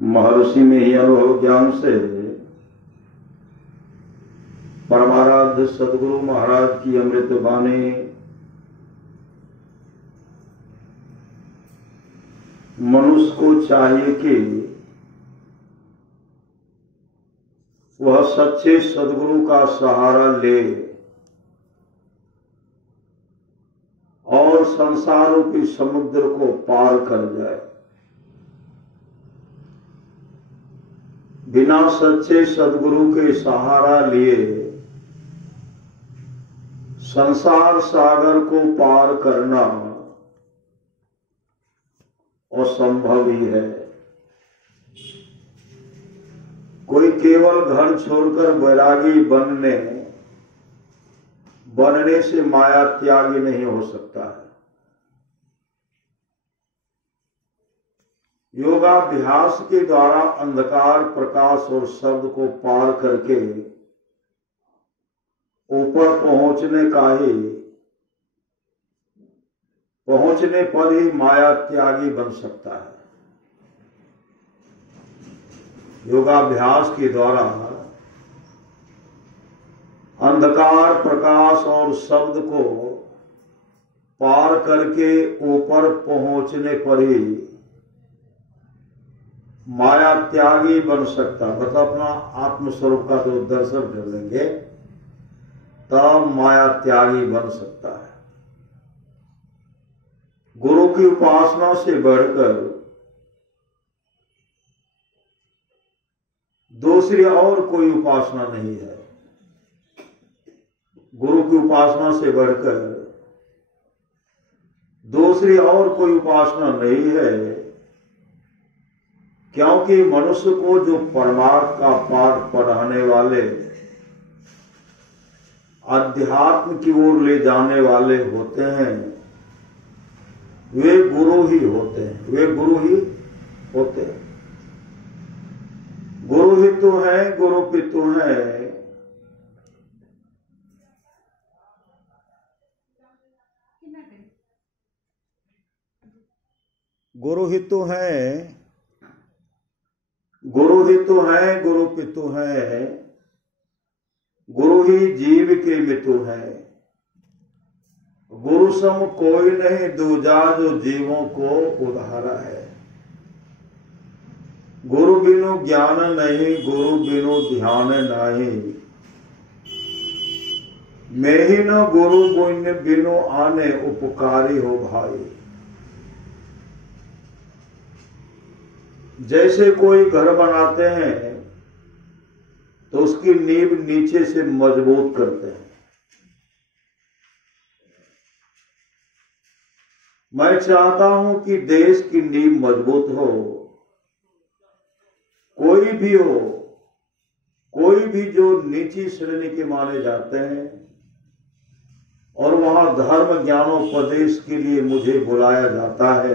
महर्षि में ही अनुभव ज्ञान से परमाराध्य सदगुरु महाराज की अमृत वाणी मनुष्य को चाहिए कि वह सच्चे सदगुरु का सहारा ले और संसार रूपी समुद्र को पार कर जाए। बिना सच्चे सदगुरु के सहारा लिए संसार सागर को पार करना असंभव ही है। कोई केवल घर छोड़कर वैरागी बनने से माया त्यागी नहीं हो सकता है। योगाभ्यास के द्वारा अंधकार प्रकाश और शब्द को पार करके ऊपर पहुंचने पर ही माया त्यागी बन सकता है। योगाभ्यास के द्वारा अंधकार प्रकाश और शब्द को पार करके ऊपर पहुंचने पर ही माया त्यागी बन सकता। मतलब अपना आत्मस्वरूप का जो दर्शन कर लेंगे तब माया त्यागी बन सकता है। गुरु की उपासना से बढ़कर दूसरी और कोई उपासना नहीं है। गुरु की उपासना से बढ़कर दूसरी और कोई उपासना नहीं है, क्योंकि मनुष्य को जो परमार्थ का पाठ पढ़ाने वाले, अध्यात्म की ओर ले जाने वाले होते हैं, वे गुरु ही होते हैं। वे गुरु ही होते हैं। गुरु ही तो है, गुरु पितु है। गुरु ही तो है, गुरु ही तो है, गुरु पितु है। गुरु ही जीव के मितु है। गुरु सम कोई नहीं दूजा, जो जीवों को उधारा है। गुरु बिनु ज्ञान नहीं, गुरु बिनु ध्यान नहीं। मैं ही न गुरु बिनु आने, उपकारी हो भाई। जैसे कोई घर बनाते हैं तो उसकी नींव नीचे से मजबूत करते हैं। मैं चाहता हूं कि देश की नींव मजबूत हो। कोई भी जो नीची श्रेणी के माने जाते हैं और वहां धर्म ज्ञानोपदेश के लिए मुझे बुलाया जाता है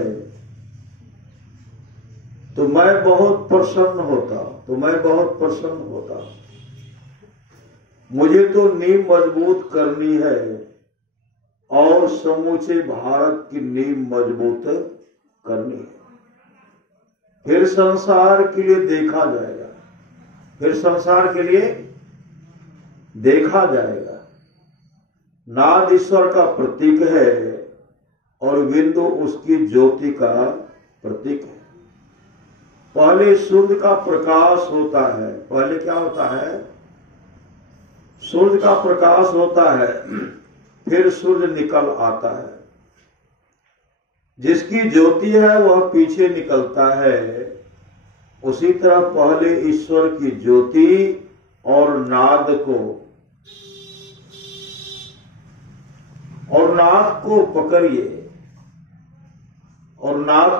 तो मैं बहुत प्रसन्न होता। मुझे तो नींव मजबूत करनी है और समूचे भारत की नींव मजबूत करनी है। फिर संसार के लिए देखा जाएगा। नाद ईश्वर का प्रतीक है और बिंदु उसकी ज्योति का प्रतीक है। पहले सूर्य का प्रकाश होता है। पहले क्या होता है? सूर्य का प्रकाश होता है, फिर सूर्य निकल आता है। जिसकी ज्योति है वह पीछे निकलता है। उसी तरह पहले ईश्वर की ज्योति और नाद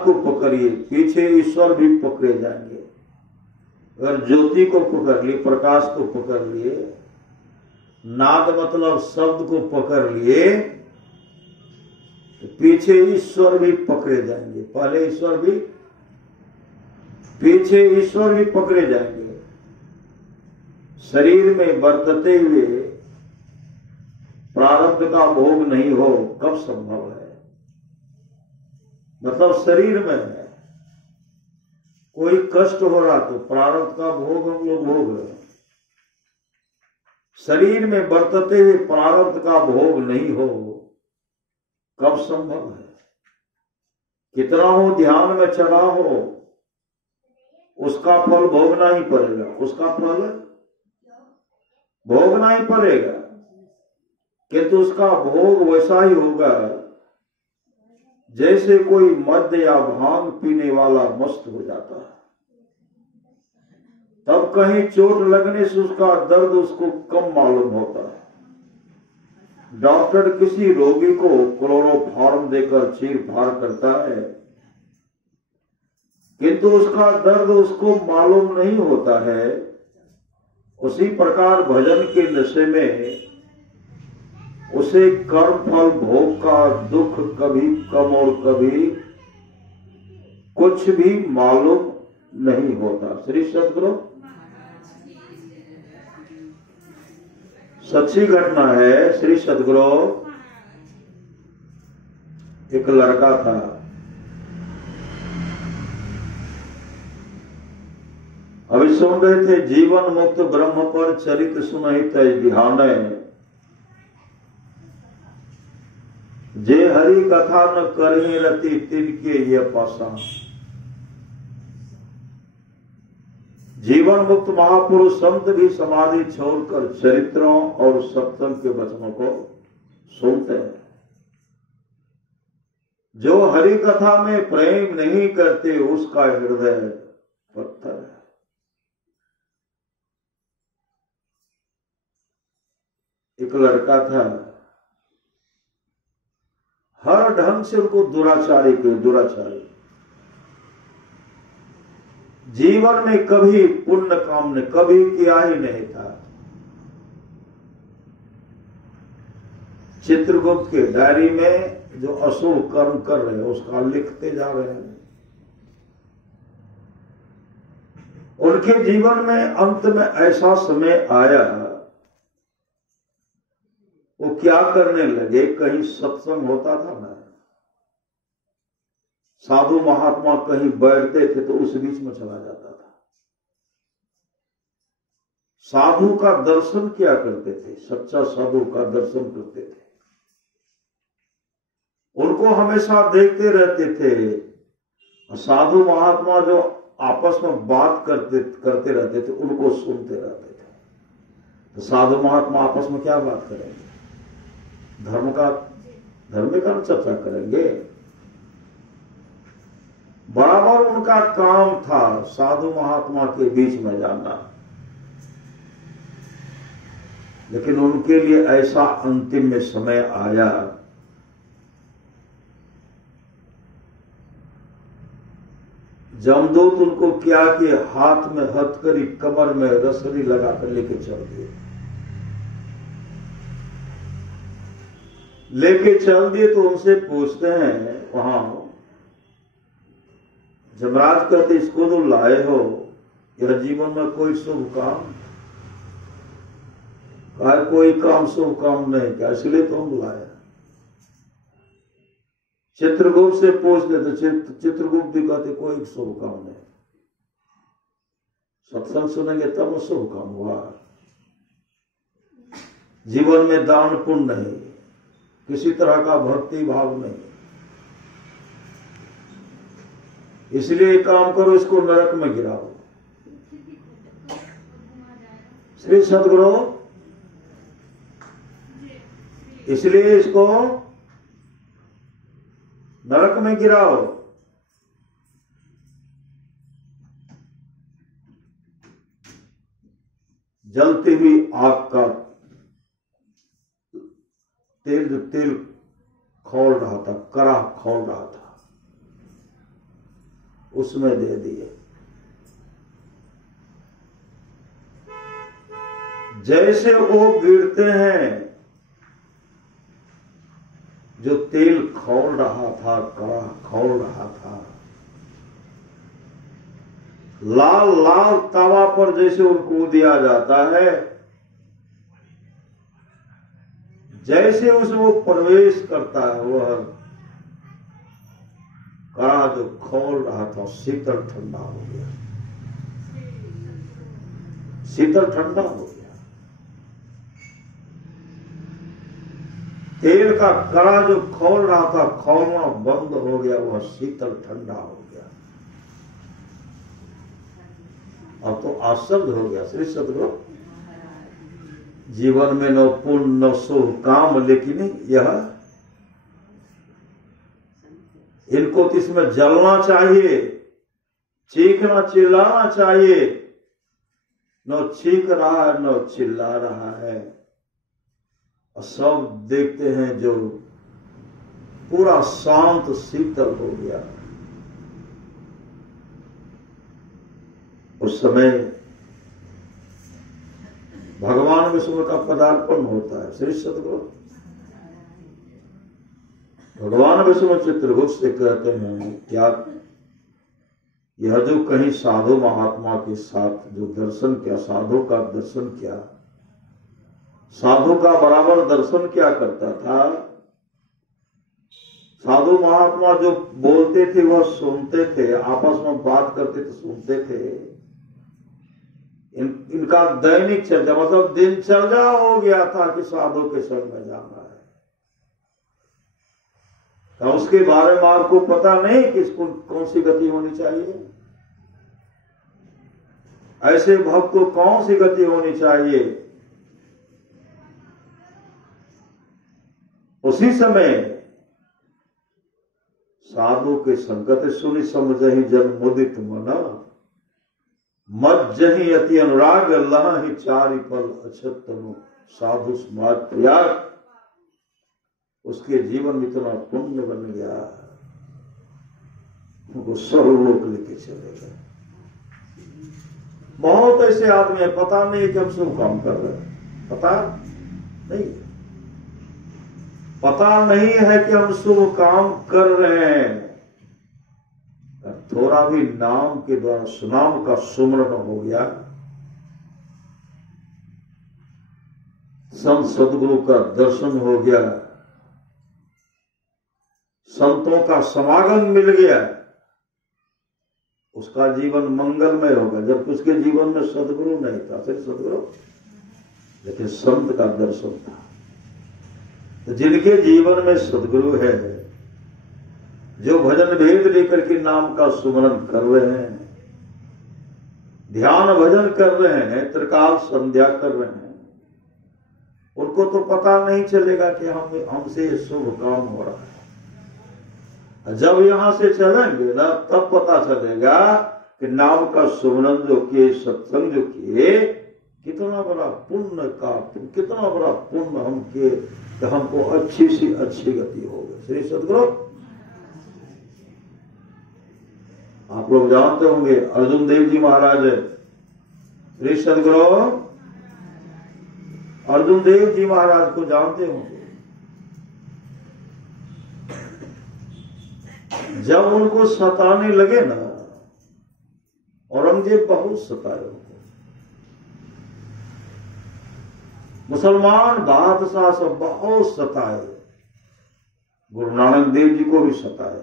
को पकड़िए, पीछे ईश्वर भी पकड़े जाएंगे। अगर ज्योति को पकड़ लिए, प्रकाश को पकड़ लिए, नाद मतलब शब्द को पकड़ लिए, तो पीछे ईश्वर भी पकड़े जाएंगे। पहले ईश्वर भी, पीछे ईश्वर भी पकड़े जाएंगे। शरीर में बरतते हुए प्रारब्ध का भोग नहीं हो, कब संभव है? मतलब शरीर में है, कोई कष्ट हो रहा तो प्रारब्ध का भोग हम लोग भोग रहे हैं। शरीर में बरतते हुए प्रारब्ध का भोग नहीं हो, कब संभव है? कितना हो ध्यान में चढ़ा हो, उसका फल भोगना ही पड़ेगा, उसका फल भोगना ही पड़ेगा। किंतु उसका भोग वैसा ही होगा जैसे कोई मद्य या भांग पीने वाला मस्त हो जाता है, तब कहीं चोट लगने से उसका दर्द उसको कम मालूम होता है। डॉक्टर किसी रोगी को क्लोरोफॉर्म देकर चीर फाड़ करता है, किंतु उसका दर्द उसको मालूम नहीं होता है। उसी प्रकार भजन के नशे में उसे कर्म फल भोग का दुख कभी कम और कभी कुछ भी मालूम नहीं होता। श्री सद्गुरु सच्ची घटना है। श्री सद्गुरु एक लड़का था, अभी सुन रहे थे, जीवन मुक्त ब्रह्म पर चरित सुनहित ध्यान, जे हरि कथा न करहि रति तिनके ये पाषाण। जीवन मुक्त महापुरुष संत भी समाधि छोड़कर चरित्रों और सत्संग के वचनों को सुनते हैं। जो हरि कथा में प्रेम नहीं करते उसका हृदय पत्थर है। एक लड़का था, हर ढंग से उनको दुराचारी के दुराचारी, जीवन में कभी पुण्य काम ने कभी किया ही नहीं था। चित्रगुप्त के डायरी में जो अशुभ कर्म कर रहे हैं उसका लिखते जा रहे हैं। उनके जीवन में अंत में ऐसा समय आया, वो क्या करने लगे, कहीं सत्संग होता था ना, साधु महात्मा कहीं बैठते थे तो उस बीच में चला जाता था। साधु का दर्शन क्या करते थे, सच्चा साधु का दर्शन करते थे, उनको हमेशा देखते रहते थे। साधु महात्मा जो आपस में बात करते रहते थे उनको सुनते रहते थे। तो साधु महात्मा आपस में क्या बात करेंगे, धर्म का चर्चा करेंगे। बराबर उनका काम था साधु महात्मा के बीच में जाना। लेकिन उनके लिए ऐसा अंतिम में समय आया, जमदूत उनको क्या कि हाथ में हथकड़ी, कमर में रसरी लगाकर लेके चल दिए। तो उनसे पूछते हैं वहां, जमराज कहते इसको तो लाए हो, यह जीवन में कोई शुभ काम, कहा कोई काम शुभ काम नहीं, क्या इसलिए तो हम लाए। चित्रगुप्त से पूछते तो चित्रगुप्त भी कहते कोई शुभ काम नहीं, सत्संग सुनेंगे तब शुभ काम हुआ। जीवन में दान पुण्य नहीं, किसी तरह का भक्ति भाव नहीं, इसलिए काम करो, इसको नरक में गिराओ। श्री सद्गुरु इसलिए इसको नरक में गिराओ। जलती हुई आग का तेल खौल रहा था, कड़ा खौल रहा था, उसमें दे दिए। जैसे वो गिरते हैं, जो तेल खौल रहा था, कड़ा खौल रहा था, लाल लाल तवा पर जैसे उनको दिया जाता है, जैसे उसमें वो प्रवेश करता है, वह कड़ा जो खौल रहा था शीतल ठंडा हो गया, शीतल ठंडा हो गया। तेल का कड़ा जो खौल रहा था खौलना बंद हो गया, वह शीतल ठंडा हो गया। अब तो आश्चर्य हो गया। श्री सद्गुरु जीवन में न पुण्य न शुभ काम, लेकिन यह इनको तो इसमें जलना चाहिए, चीखना चिल्लाना चाहिए, न चीख रहा है न चिल्ला रहा है। और सब देखते हैं जो पूरा शांत शीतल हो गया। उस समय भगवान विष्णु का पदार्पण होता है। श्री सद्गुरु भगवान विष्णु चित्रगुप्त से कहते हैं, क्या यह जो कहीं साधु महात्मा के साथ जो दर्शन किया, साधु का दर्शन किया, साधु का बराबर दर्शन क्या करता था। साधु महात्मा जो बोलते थे वह सुनते थे, आपस में बात करते थे सुनते थे। इनका दैनिक चर्चा मतलब दिनचर्या हो गया था कि साधु के संग में जाना है। तो उसके बारे में आपको पता नहीं कि इसको कौन सी गति होनी चाहिए, ऐसे भक्त को कौन सी गति होनी चाहिए। उसी समय साधु के संगत सुनि समझहि जन मुदित मना, मज्जहि अति अनुराग लहि चारि पल अछत तनु साधु समाज प्रयाग। उसके जीवन में इतना पुण्य बन गया, उनको सर्वलोक लेके चले गए। बहुत ऐसे आदमी है, पता नहीं कि हम शुभ काम कर रहे हैं, पता नहीं, पता नहीं है कि हम शुभ काम कर रहे हैं। थोड़ा भी नाम के द्वारा सुनाम का सुमरण हो गया, संत सद्गुरु का दर्शन हो गया, संतों का समागम मिल गया, उसका जीवन मंगलमय होगा। जबकि उसके जीवन में सद्गुरु नहीं था, सिर्फ सद्गुरु, लेकिन संत का दर्शन था। तो जिनके जीवन में सद्गुरु है, जो भजन भेद लेकर के नाम का सुमरन कर रहे हैं, ध्यान भजन कर रहे हैं, त्रिकाल संध्या कर रहे हैं, उनको तो पता नहीं चलेगा कि हमसे शुभ काम हो रहा है। जब यहां से चलेंगे ना तब पता चलेगा कि नाम का सुमरन जो किए, सत्संग जो किए, कितना बड़ा पुण्य का, कितना बड़ा पुण्य हम किए कि हमको अच्छी सी अच्छी गति हो गई। श्री सद्गुरु आप लोग जानते होंगे, अर्जुन देव जी महाराज है। श्री सद्गुरु अर्जुन देव जी महाराज को जानते होंगे। जब उनको सताने लगे ना, औरंगजेब बहुत सताए उनको, मुसलमान बादशाह सब बहुत सताए, गुरु नानक देव जी को भी सताए।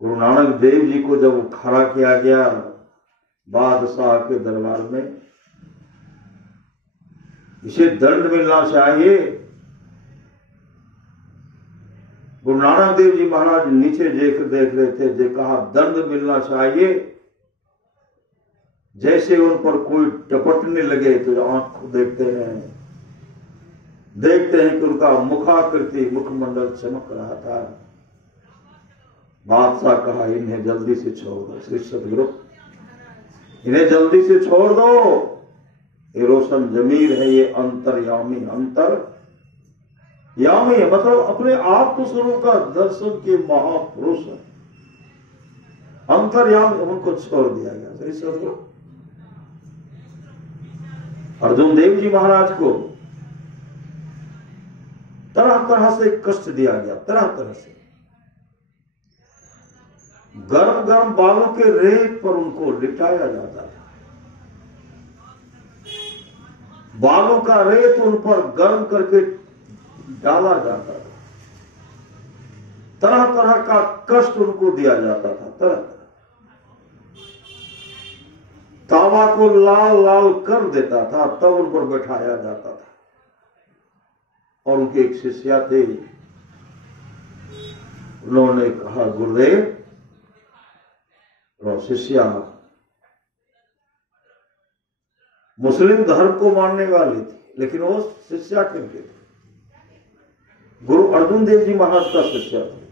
गुरु नानक देव जी को जब खड़ा किया गया बादशाह के दरबार में, इसे दंड मिलना चाहिए। गुरु नानक देव जी महाराज नीचे देख रहे थे, जो कहा दंड मिलना चाहिए। जैसे उन पर कोई टपटने लगे तो आंख देखते हैं कि उनका मुखाकृति, मुखमंडल चमक रहा था। बादशाह कहा इन्हें जल्दी से छोड़ दो। श्री सद्गुरु इन्हें जल्दी से छोड़ दो, ये रोशन जमीर है, ये अंतर्यामी, अंतर्यामी है मतलब अपने आत्म स्वरूप का दर्शन के महापुरुष है, अंतर्यामी। उनको छोड़ दिया गया। श्री सद्गुरु अर्जुन देव जी महाराज को तरह तरह से कष्ट दिया गया, तरह तरह से। गर्म गर्म बालों के रेत पर उनको लिटाया जाता था, बालों का रेत उन पर गर्म करके डाला जाता था, तरह तरह का कष्ट उनको दिया जाता था, तरह तरह। तावा को लाल लाल कर देता था, तब उन पर बैठाया जाता था। और उनके एक शिष्या थे, उन्होंने कहा गुरुदेव, और शिष्या मुस्लिम धर्म को मानने वाली थी, लेकिन वो शिष्या के थे, गुरु अर्जुन देव जी महाराज का शिष्या थे।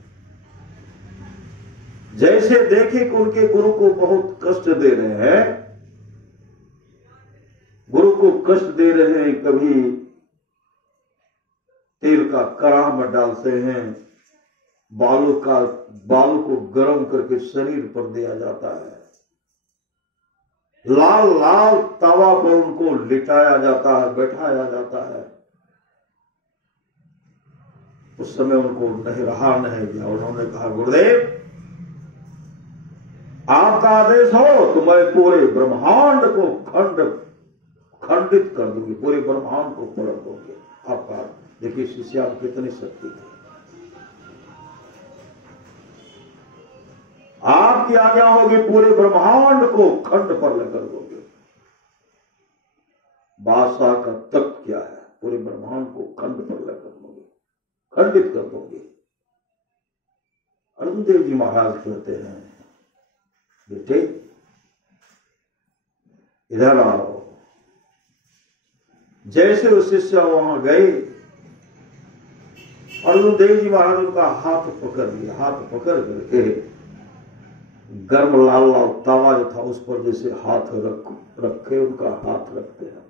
जैसे देखे कि उनके गुरु को बहुत कष्ट दे रहे हैं, गुरु को कष्ट दे रहे हैं, कभी तेल का कड़ाह में डालते हैं, बालों को गर्म करके शरीर पर दिया जाता है, लाल लाल तवा पर उनको लिटाया जाता है, बैठाया जाता है। उस समय उनको नहीं रहा नहीं गया, उन्होंने कहा गुरुदेव आपका आदेश हो तो मैं पूरे ब्रह्मांड को खंडित कर दूंगी, पूरे ब्रह्मांड को पलट दूंगी। आपका देखिए शिष्या में कितनी शक्ति थी। आपकी आज्ञा होगी, पूरे ब्रह्मांड को खंड पर लेकर दोगे। बादशाह का तप क्या है, पूरे ब्रह्मांड को खंड पर लेकर दोगे, खंडित कर दोगे। अर्जुन देव जी महाराज कहते हैं बेटे इधर आओ। जैसे वो शिष्य वहां गए, अर्जुन देव जी महाराज उनका हाथ पकड़ लिया, हाथ पकड़ करके गर्म लाल लाल तवा जो था उस पर जैसे हाथ रखे उनका हाथ रखते हैं,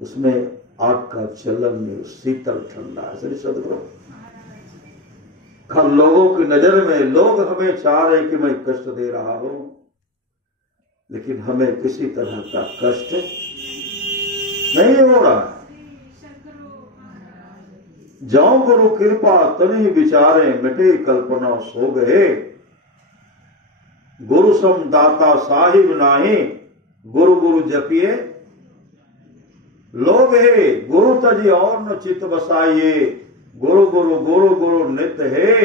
उसमें आग का चलन में शीतल ठंडा है। सदगुरु लोगों की नजर में लोग हमें चाह रहे कि मैं कष्ट दे रहा हूं, लेकिन हमें किसी तरह का कष्ट नहीं हो रहा है। जौ गुरु कृपा तनि विचारे, मिटे कल्पना सो गए। गुरु सम दाता साहिब नाही, गुरु गुरु जपिए लोग है। गुरु तजी और न चित बसाइए, गुरु गुरु गुरु गुरु नित्य है।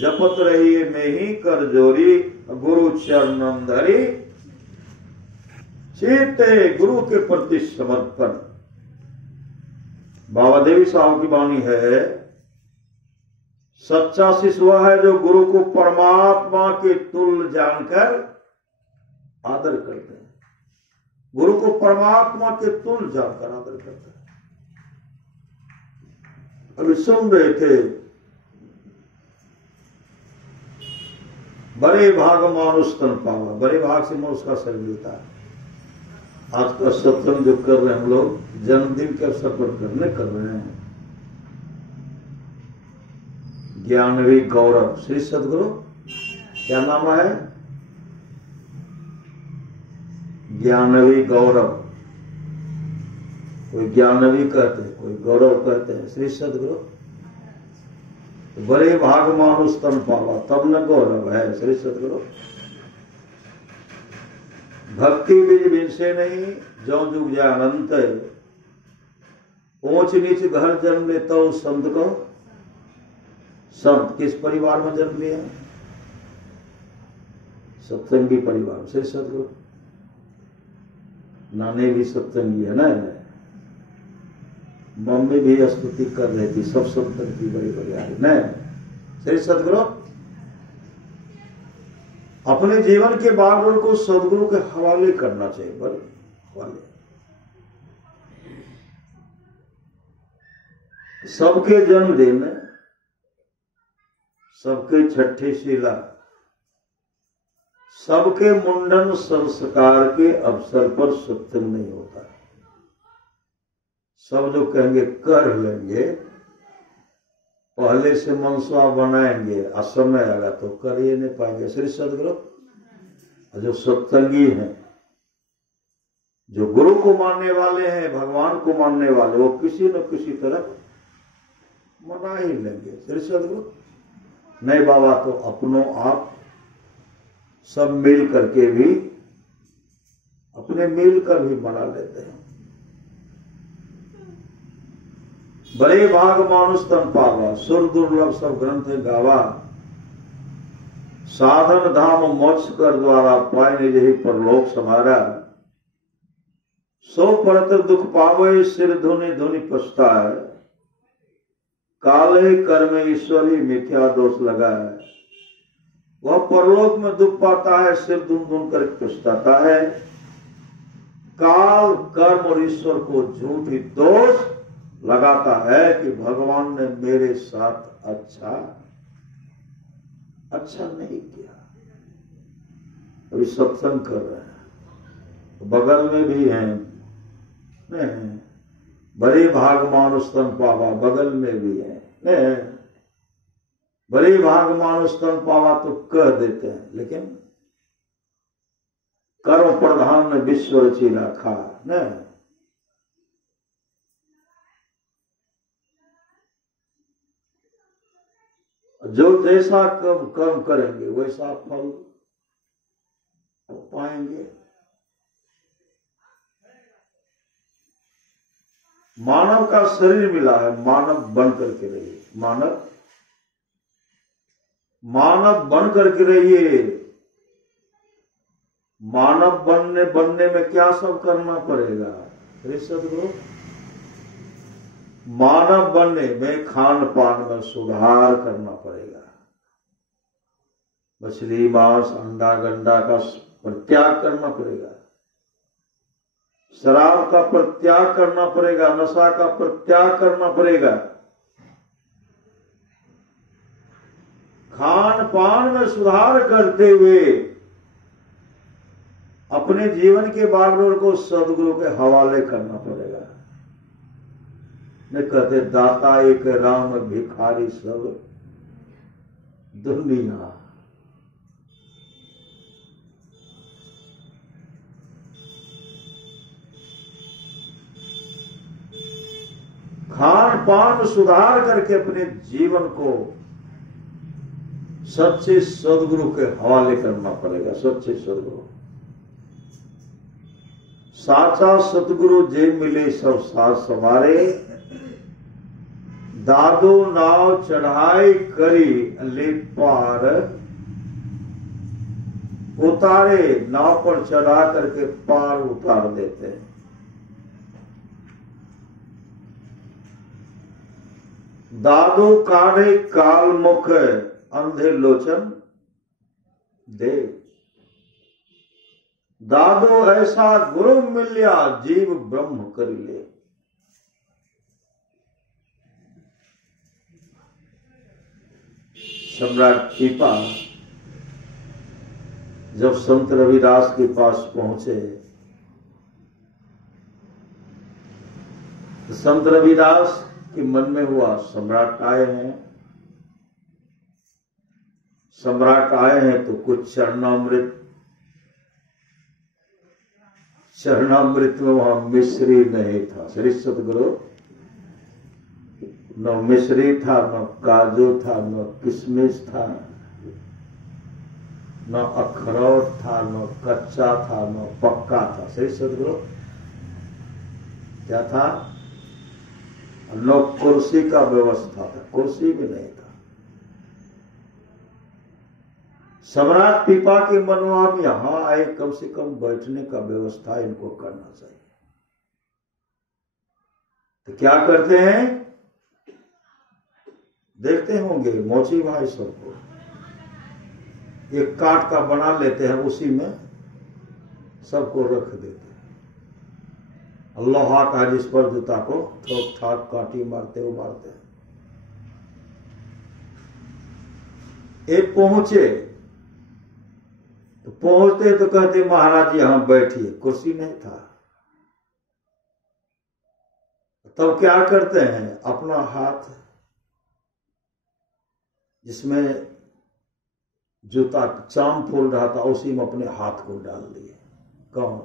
जपत रहिए में ही कर जोरी, गुरु चरणम धरी चीते गुरु के प्रति समर्पण। बाबा देवी साहब की वाणी है, सच्चा शिष्य वह है जो गुरु को परमात्मा के तुल्य जानकर आदर करते हैं। गुरु को परमात्मा के तुल्य जानकर आदर करते हैं। अभी सुन रहे थे, बड़े भाग मानुष तन पावा, बड़े भाग से मनुष्य का शरीर मिलता है। आज का सत्संग जो कर रहे हैं हम लोग, जन्मदिन के अवसर पर कर रहे हैं। ज्ञानवी गौरव श्री सदगुरु, क्या नाम है? ज्ञानवी गौरव। कोई ज्ञानवी कहते हैं, कोई गौरव कहते हैं। श्री सदगुरु बड़े भाग मानुष तन पावा, तब न गौरव है। श्री सदगुरु भक्ति बीज बिनसे नहीं, जो जुग जाए अनंत। ऊंच नीच घर जन्म ले तो संत को। संत किस परिवार में जन्म लिया? सत्संगी परिवार। श्री सदगुरु नाने भी सत्संगी है ना, मम्मी भी स्तुति कर रही थी, सब सत्संग की बड़ी बढ़िया है ना। श्री सदगुरु अपने जीवन के बागडोर को सदगुरु के हवाले करना चाहिए, बड़े हवाले। सबके जन्मदिन, सबके छठी शिला, सबके मुंडन संस्कार के अवसर पर सत्संग नहीं होता। सब जो कहेंगे कर लेंगे, पहले से मनसा बनाएंगे, असमय आएगा तो कर ही नहीं पाएंगे। श्री सदगुरु जो सत्संगी हैं, जो गुरु को मानने वाले हैं, भगवान को मानने वाले, वो किसी न किसी तरह मना ही लेंगे। श्री सदगुरु नहीं बाबा तो अपनों आप सब मिल करके भी, अपने मिल कर भी मना लेते हैं। बड़े भाग मानुष तन पावा, सुर दुर्लभ सब ग्रंथ गावा, साधन धाम मोक्ष कर द्वारा, पाए निज ही परलोक समारा, सो परत दुख पावे, सिर धुनि धुनि पछताए, काले कर्म ईश्वरी मिथ्या दोष लगाए। वह परलोक में दुख पाता है, सिर धुन धुन कर पछताता है, काल कर्म और ईश्वर को झूठी दोष लगाता है कि भगवान ने मेरे साथ अच्छा नहीं किया। अभी सत्संग कर रहे हैं, बगल में भी हैं, बड़े भाग मानुष तन पावा, बगल में भी है, बड़े भाग मानुष तन पावा तो कह देते हैं, लेकिन कर्म प्रधान ने विश्व रची रखा न। जो जैसा कर्म करेंगे वैसा फल पाएंगे। मानव का शरीर मिला है, मानव बन करके रहिए, मानव बन करके रहिए। मानव बनने में क्या सब करना पड़ेगा? सदगुरु, मानव बनने में खान पान में सुधार करना पड़ेगा। मछली मांस अंडा गंडा का परित्याग करना पड़ेगा, शराब का परित्याग करना पड़ेगा, नशा का परित्याग करना पड़ेगा। खान पान में सुधार करते हुए अपने जीवन के बागडोर को सदगुरु के हवाले करना पड़ेगा। न कहते दाता एक राम भिखारी सब दुनिया। खान पान सुधार करके अपने जीवन को सच्चे सदगुरु के हवाले करना पड़ेगा। सच्चे सदगुरु, साचा सतगुरु जे मिले सब साथ संवारे, दादो नाव चढ़ाई करी ले पार उतारे। नाव पर चढ़ा करके पार उतार देते हैं। दादो काढ़े काल मुख अंधे लोचन दे। दादो ऐसा गुरु मिल्या जीव ब्रह्म कर ले। सम्राट पीपा जब संत रविदास के पास पहुंचे तो संत रविदास के मन में हुआ सम्राट आए हैं, सम्राट आए हैं तो कुछ चरणामृत में वहां मिश्री नहीं था। श्री सतगुरु, न मिश्री था, न काजू था, न किशमिश था, न अखरोट था, न कच्चा था, न पक्का था। श्री सतगुरु, क्या था? न कुर्सी का व्यवस्था था, कुर्सी भी नहीं था। सम्राट पीपा के मनवा में यहां आए, कम से कम बैठने का व्यवस्था इनको करना चाहिए। तो क्या करते हैं? देखते होंगे मोची भाई सबको एक काट का बना लेते हैं, उसी में सबको रख देते हैं। लोहा का जिस पर जूता को ठोक ठाक काटी मारते हो मारते हैं। एक पहुंचे तो पहुंचते तो कहते महाराज यहां बैठिए, कुर्सी नहीं था। तब क्या करते हैं? अपना हाथ जिसमें जूता चाम फूल रहा था उसी में अपने हाथ को डाल दिए। कौन?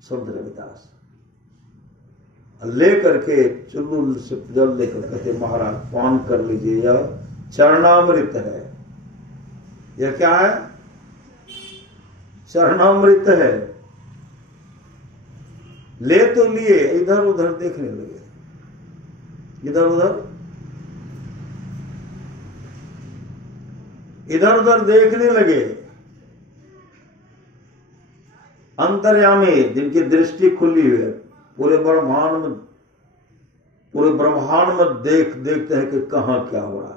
संत रविदास। लेकर के चुल्लू से जल लेकर कहते महाराज पान कर लीजिए, यह चरणामृत है। यह क्या है? चरणामृत है। ले तो लिए, इधर उधर देखने लगे। इधर उधर इधर उधर देखने लगे। अंतर्यामी जिनकी दृष्टि खुली हुई है, पूरे ब्रह्मांड में देखते हैं कि कहां क्या हो रहा है।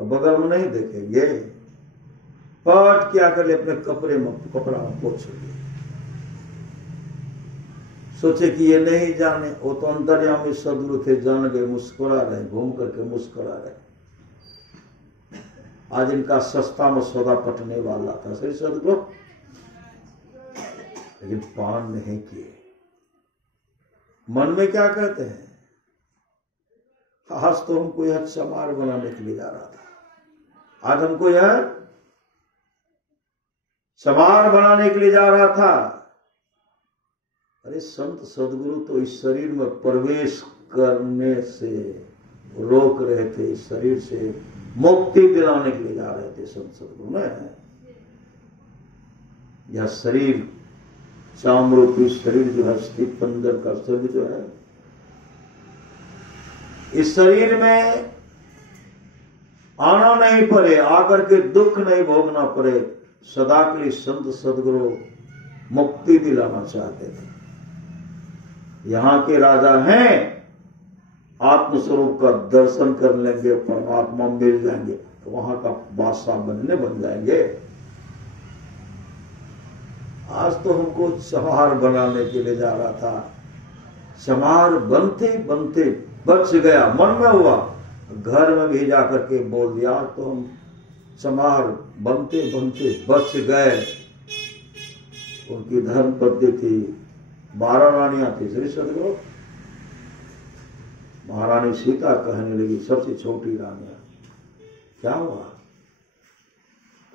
अब बगल में नहीं देखेंगे, पट क्या कर ले, अपने कपड़ा पोछ लिए, सोचे कि ये नहीं जाने। वो तो अंतर्यामी सदगुरु थे, जान गए, मुस्कुरा रहे, घूम करके मुस्कुरा रहे। आज इनका सस्ता में सौदा पटने वाला था श्री सदगुरु, लेकिन पान नहीं किए। मन में क्या कहते हैं, आज तो हमको यह चमार बनाने के लिए जा रहा था, आज हमको यह चमार बनाने के लिए जा रहा था। अरे संत सदगुरु तो इस शरीर में प्रवेश करने से रोक रहे थे, इस शरीर से मुक्ति दिलाने के लिए जा रहे थे संत सदगुरु ने। यह शरीर, चामरूपी शरीर जो है, स्थित पंदर का शरीर जो है, इस शरीर में आना नहीं पड़े, आकर के दुख नहीं भोगना पड़े, सदा के लिए संत सदगुरु मुक्ति दिलाना चाहते थे। यहाँ के राजा हैं, आत्मस्वरूप का दर्शन कर लेंगे, परमात्मा मिल जाएंगे तो वहां का बादशाह बन जाएंगे। आज तो हमको चमार बनाने के लिए जा रहा था, चमार बनते बनते बच गया। मन में हुआ, घर में भी जाकर के बोल दिया, तो हम चमार बनते बनते बच गए। उनकी धर्म पत्नी थी, 12 रानियां थी श्री सदगुरु। महारानी सीता कहने लगी, सबसे छोटी रानियां, क्या हुआ?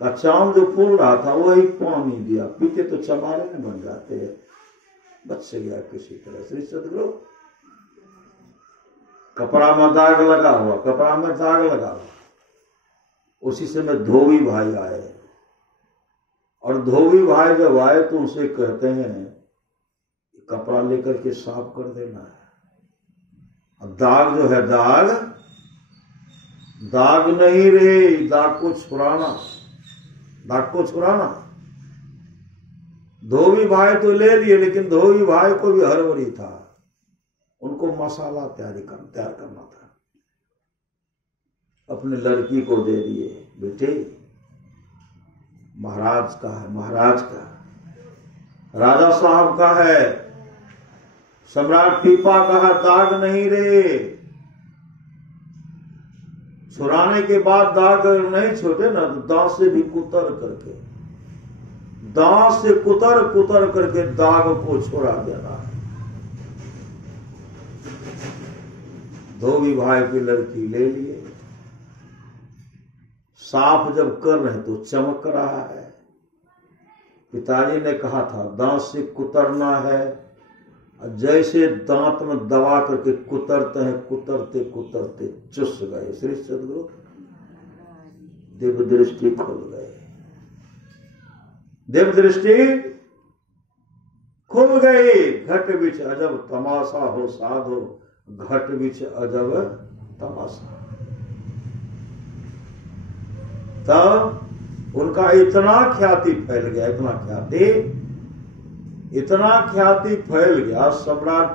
का चांद जो फूल रहा था वही पानी दिया, पीते तो चमारे में बन जाते हैं। बच गया किसी तरह श्री सदगुरु। कपड़ा में दाग लगा हुआ, कपड़ा में दाग लगा हुआ। उसी समय धोबी भाई आए, और धोबी भाई जब आए तो उनसे कहते हैं कपड़ा लेकर के साफ कर देना है। अब दाग जो है, दाग नहीं रहे, दाग को छुड़ाना। धोबी भाई तो ले लिए, लेकिन धोबी भाई को भी हड़बड़ी था, उनको मसाला तैयार करना था। अपने लड़की को दे दिए, बेटे महाराज का है, महाराज का, राजा साहब का है, सम्राट पीपा का है, दाग नहीं रहे। छुड़ाने के बाद दाग नहीं छोटे ना, तो दांत से भी कुतर करके, दांत से कुतर करके दाग को छुड़ा देना है। धोबी भाई की लड़की ले लिए, साफ जब कर रहे तो चमक रहा है। पिताजी ने कहा था दांत से कुतरना है, जैसे दांत में दबा करके कुतरते हैं, कुतरते कुतरते चुस गए श्री सदगुरु। दिव्य दृष्टि खुल गए, दिव्य दृष्टि खुल गई। घट बिच अजब तमाशा हो साधो, घट बिच अजब तमाशा। तब उनका इतना ख्याति फैल गया, इतना ख्याति फैल गया, सम्राट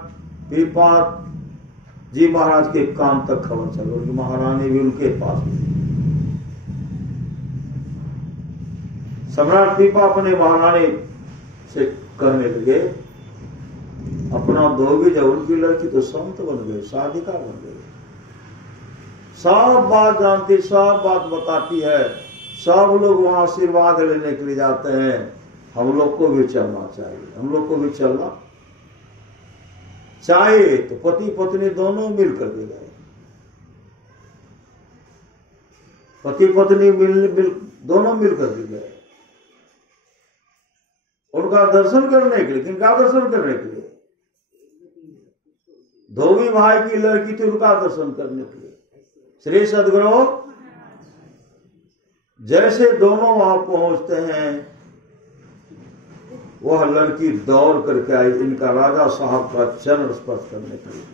पीपा जी महाराज के कान तक खबर चल, उनकी महारानी भी उनके पास थी। सम्राट पीपा अपने महारानी से कहने लगे, अपना धोबी जब उनकी लड़की तो संत बन गई, साधिका बन गई, सब बात जानती, सब बात बताती है, सब लोग वहां आशीर्वाद लेने के लिए जाते हैं। हम लोग को भी चलना चाहिए, हम लोग को भी चलना चाहिए। तो पति पत्नी दोनों मिल करके गए, पति पत्नी दोनों मिल करके गए उनका दर्शन करने के लिए। किनका दर्शन करने के लिए? धोबी भाई की लड़की थी, उनका दर्शन करने के लिए। श्री सदगुरु जैसे दोनों वहां पहुंचते हैं, वह लड़की दौड़ करके आई इनका राजा साहब का चरण स्पर्श करने के लिए।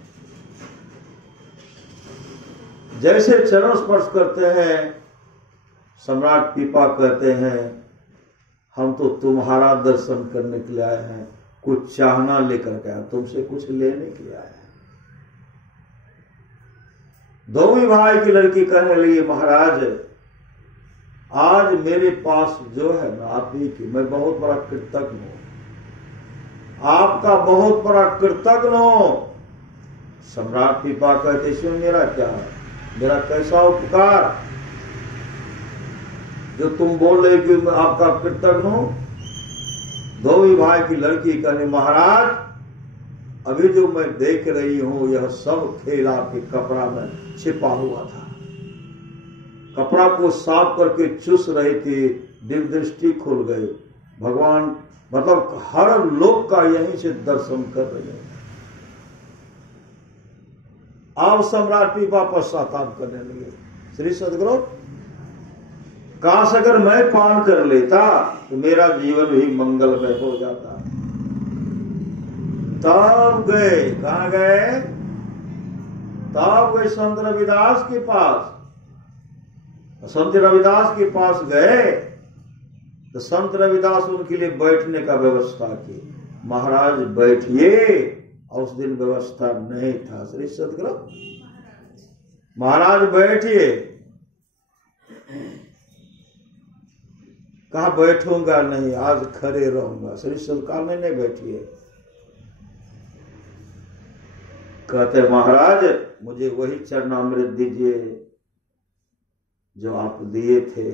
जैसे चरण स्पर्श करते हैं, सम्राट पीपा कहते हैं हम तो तुम्हारा दर्शन करने के लिए आए हैं, कुछ चाहना लेकर के आए, तुमसे कुछ लेने के लिए आए हैं। धोबी भाई की लड़की कहने लगी महाराज आज मेरे पास जो है ना आप ही की, मैं बहुत बड़ा कृतज्ञ हूं, आपका बहुत बड़ा कृतज्ञ हूं। सम्राट पीपा कहते इसमें मेरा क्या है, मेरा कैसा उपकार जो तुम बोल रहे कि मैं आपका कृतज्ञ हूं। धोबी भाई की लड़की कहने महाराज अभी जो मैं देख रही हूं यह सब खेल आपके कपड़ा में छिपा हुआ था, कपड़ा को साफ करके चूस रही थी, दिल दृष्टि खुल गई, भगवान मतलब हर लोग का यहीं से दर्शन कर रहे हैं। अब सम्राट पीपा पश्चाताप करने लगे, श्री सदगुरु काश अगर मैं पान कर लेता तो मेरा जीवन भी मंगलमय हो जाता। तब गए, कहां गए, तब गए संत रविदास के पास। संत रविदास के पास गए तो संत रविदास उनके लिए बैठने का व्यवस्था की। महाराज बैठिए, और उस दिन व्यवस्था नहीं था। श्री सदगुरु महाराज बैठिए, कहा बैठूंगा नहीं, आज खड़े रहूंगा। श्री सदगुरु में नहीं बैठिए, कहते महाराज मुझे वही चरणामृत दीजिए जो आप दिए थे।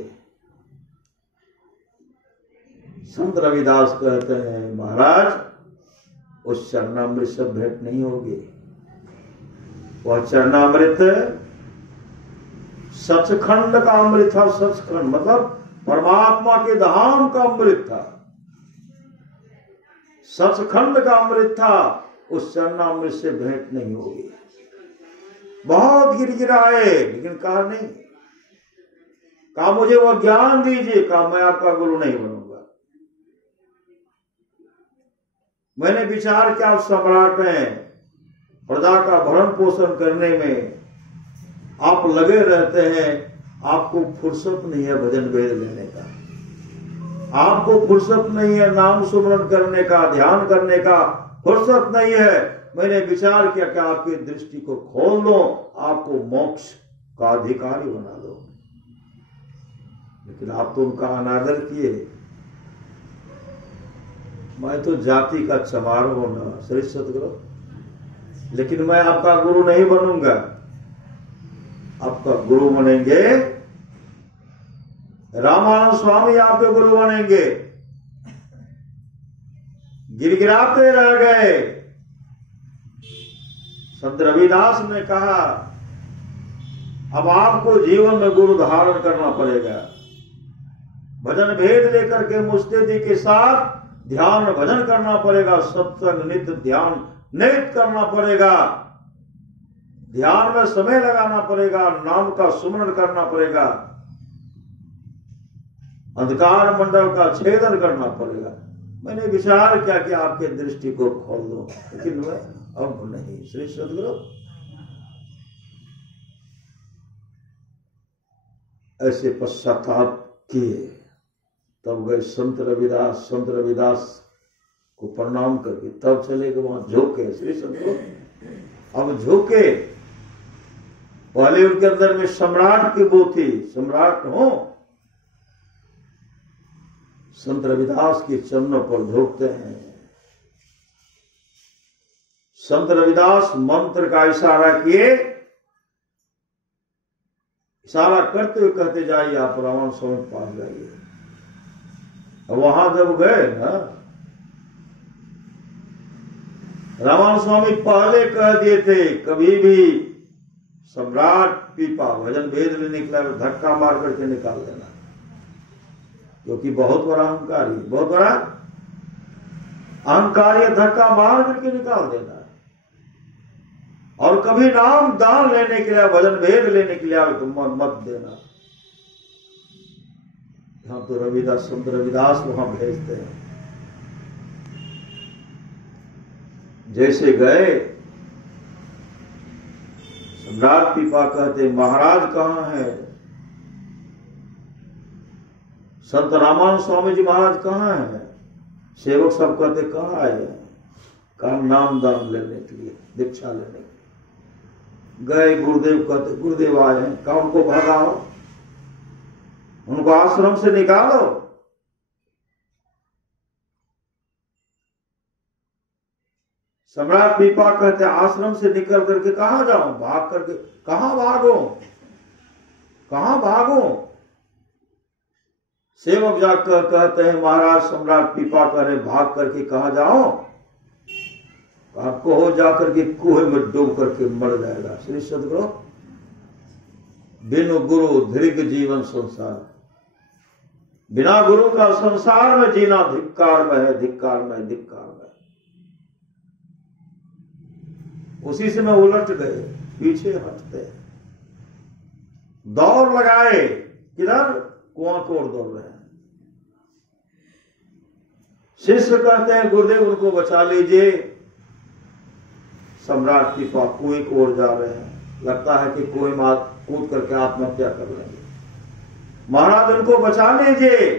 संत रविदास कहते हैं महाराज उस चरणामृत से भेंट नहीं होगी, वह चरणामृत सचखंड का अमृत था। सचखंड मतलब परमात्मा के धाम का अमृत था, सचखंड का अमृत था, उस चरणामृत से भेंट नहीं होगी। बहुत गिड़गिड़ाए लेकिन कहा नहीं, कहा मुझे वह ज्ञान दीजिए, कहा मैं आपका गुरु नहीं बनूंगा। मैंने विचार किया उस सम्राट में प्रजा का भरण पोषण करने में आप लगे रहते हैं, आपको फुर्सत नहीं है भजन वेद लेने का, आपको फुर्सत नहीं है नाम सुमरण करने का, ध्यान करने का फुर्सत नहीं है। मैंने विचार किया कि आपकी दृष्टि को खोल दो, आपको मोक्ष का अधिकारी बना दो, लेकिन आप तो उनका अनादर किए। मैं तो जाति का चमार हूं ना श्री सदगुरु, लेकिन मैं आपका गुरु नहीं बनूंगा। आपका गुरु बनेंगे रामानंद स्वामी, आपके गुरु बनेंगे। गिड़गिड़ाते रह गए। संत रविदास ने कहा अब आपको जीवन में गुरु धारण करना पड़ेगा, भजन भेद लेकर के मुस्तैदी के साथ ध्यान भजन करना पड़ेगा, सत्संग नित्य ध्यान नित्य करना पड़ेगा, ध्यान में समय लगाना पड़ेगा, नाम का सुमरण करना पड़ेगा, अंधकार मंडल का छेदन करना पड़ेगा। मैंने विचार किया कि आपके दृष्टि को खोल दो, लेकिन मैं अब नहीं। श्री सदगुरु ऐसे पश्चाताप किए। तब गए संत रविदास को प्रणाम करके तब चले गए वहां झोंके। श्री सदगुरु अब झोंके, पहले उनके अंदर में सम्राट की वो थी, सम्राट हो। संत रविदास के चरणों पर झोंकते हैं। संत रविदास मंत्र का इशारा किए, इशारा करते हुए कहते जाइए आप रावण स्वामी के पास जाइए। वहां जब गए ना, रावण स्वामी पहले कह दिए थे कभी भी सम्राट पीपा भजन भेद लेने के लिए धक्का मार करके निकाल देना, क्योंकि बहुत बड़ा अहंकारी, बहुत बड़ा अहंकारी, धक्का मार करके निकाल देना। और कभी नाम दान लेने के लिए, भजन भेद लेने के लिए आवे तो मत देना। यहां तो रविदास, संत रविदास वहां भेजते हैं। जैसे गए सम्राट पीपा कहते महाराज कहाँ है? संत रामानंद स्वामी जी महाराज कहाँ है? सेवक सब कहते कहाँ आए? कहा नाम दान लेने के लिए, दीक्षा लेने के लिए गए। गुरुदेव कहते गुरुदेव आए हैं। कहा उनको भगाओ, उनको आश्रम से निकालो। सम्राट पीपा कहते आश्रम से निकल करके कहां जाऊं? भाग करके। कहां भागो, कहां भागो? सेवक जाकर कहते हैं महाराज सम्राट पीपा करे भाग करके कहां जाओ? आपको हो जाकर के कुएं में डूब करके मर जाएगा। श्री सदगुरु बिनु गुरु दीर्घ जीवन संसार, बिना गुरु का संसार में जीना धिक्कार में है, धिक्कार में, धिक्कार में। उसी से मैं उलट गए, पीछे हटते, दौड़ लगाए। किधर? कुआं को ओर दौड़ रहे हैं। शिष्य कहते हैं गुरुदेव उनको बचा लीजिए। सम्राट पीपा कुएं की ओर जा रहे हैं, लगता है कि कुएं में कूद करके आत्महत्या कर लेंगे। महाराज उनको बचा लीजिए।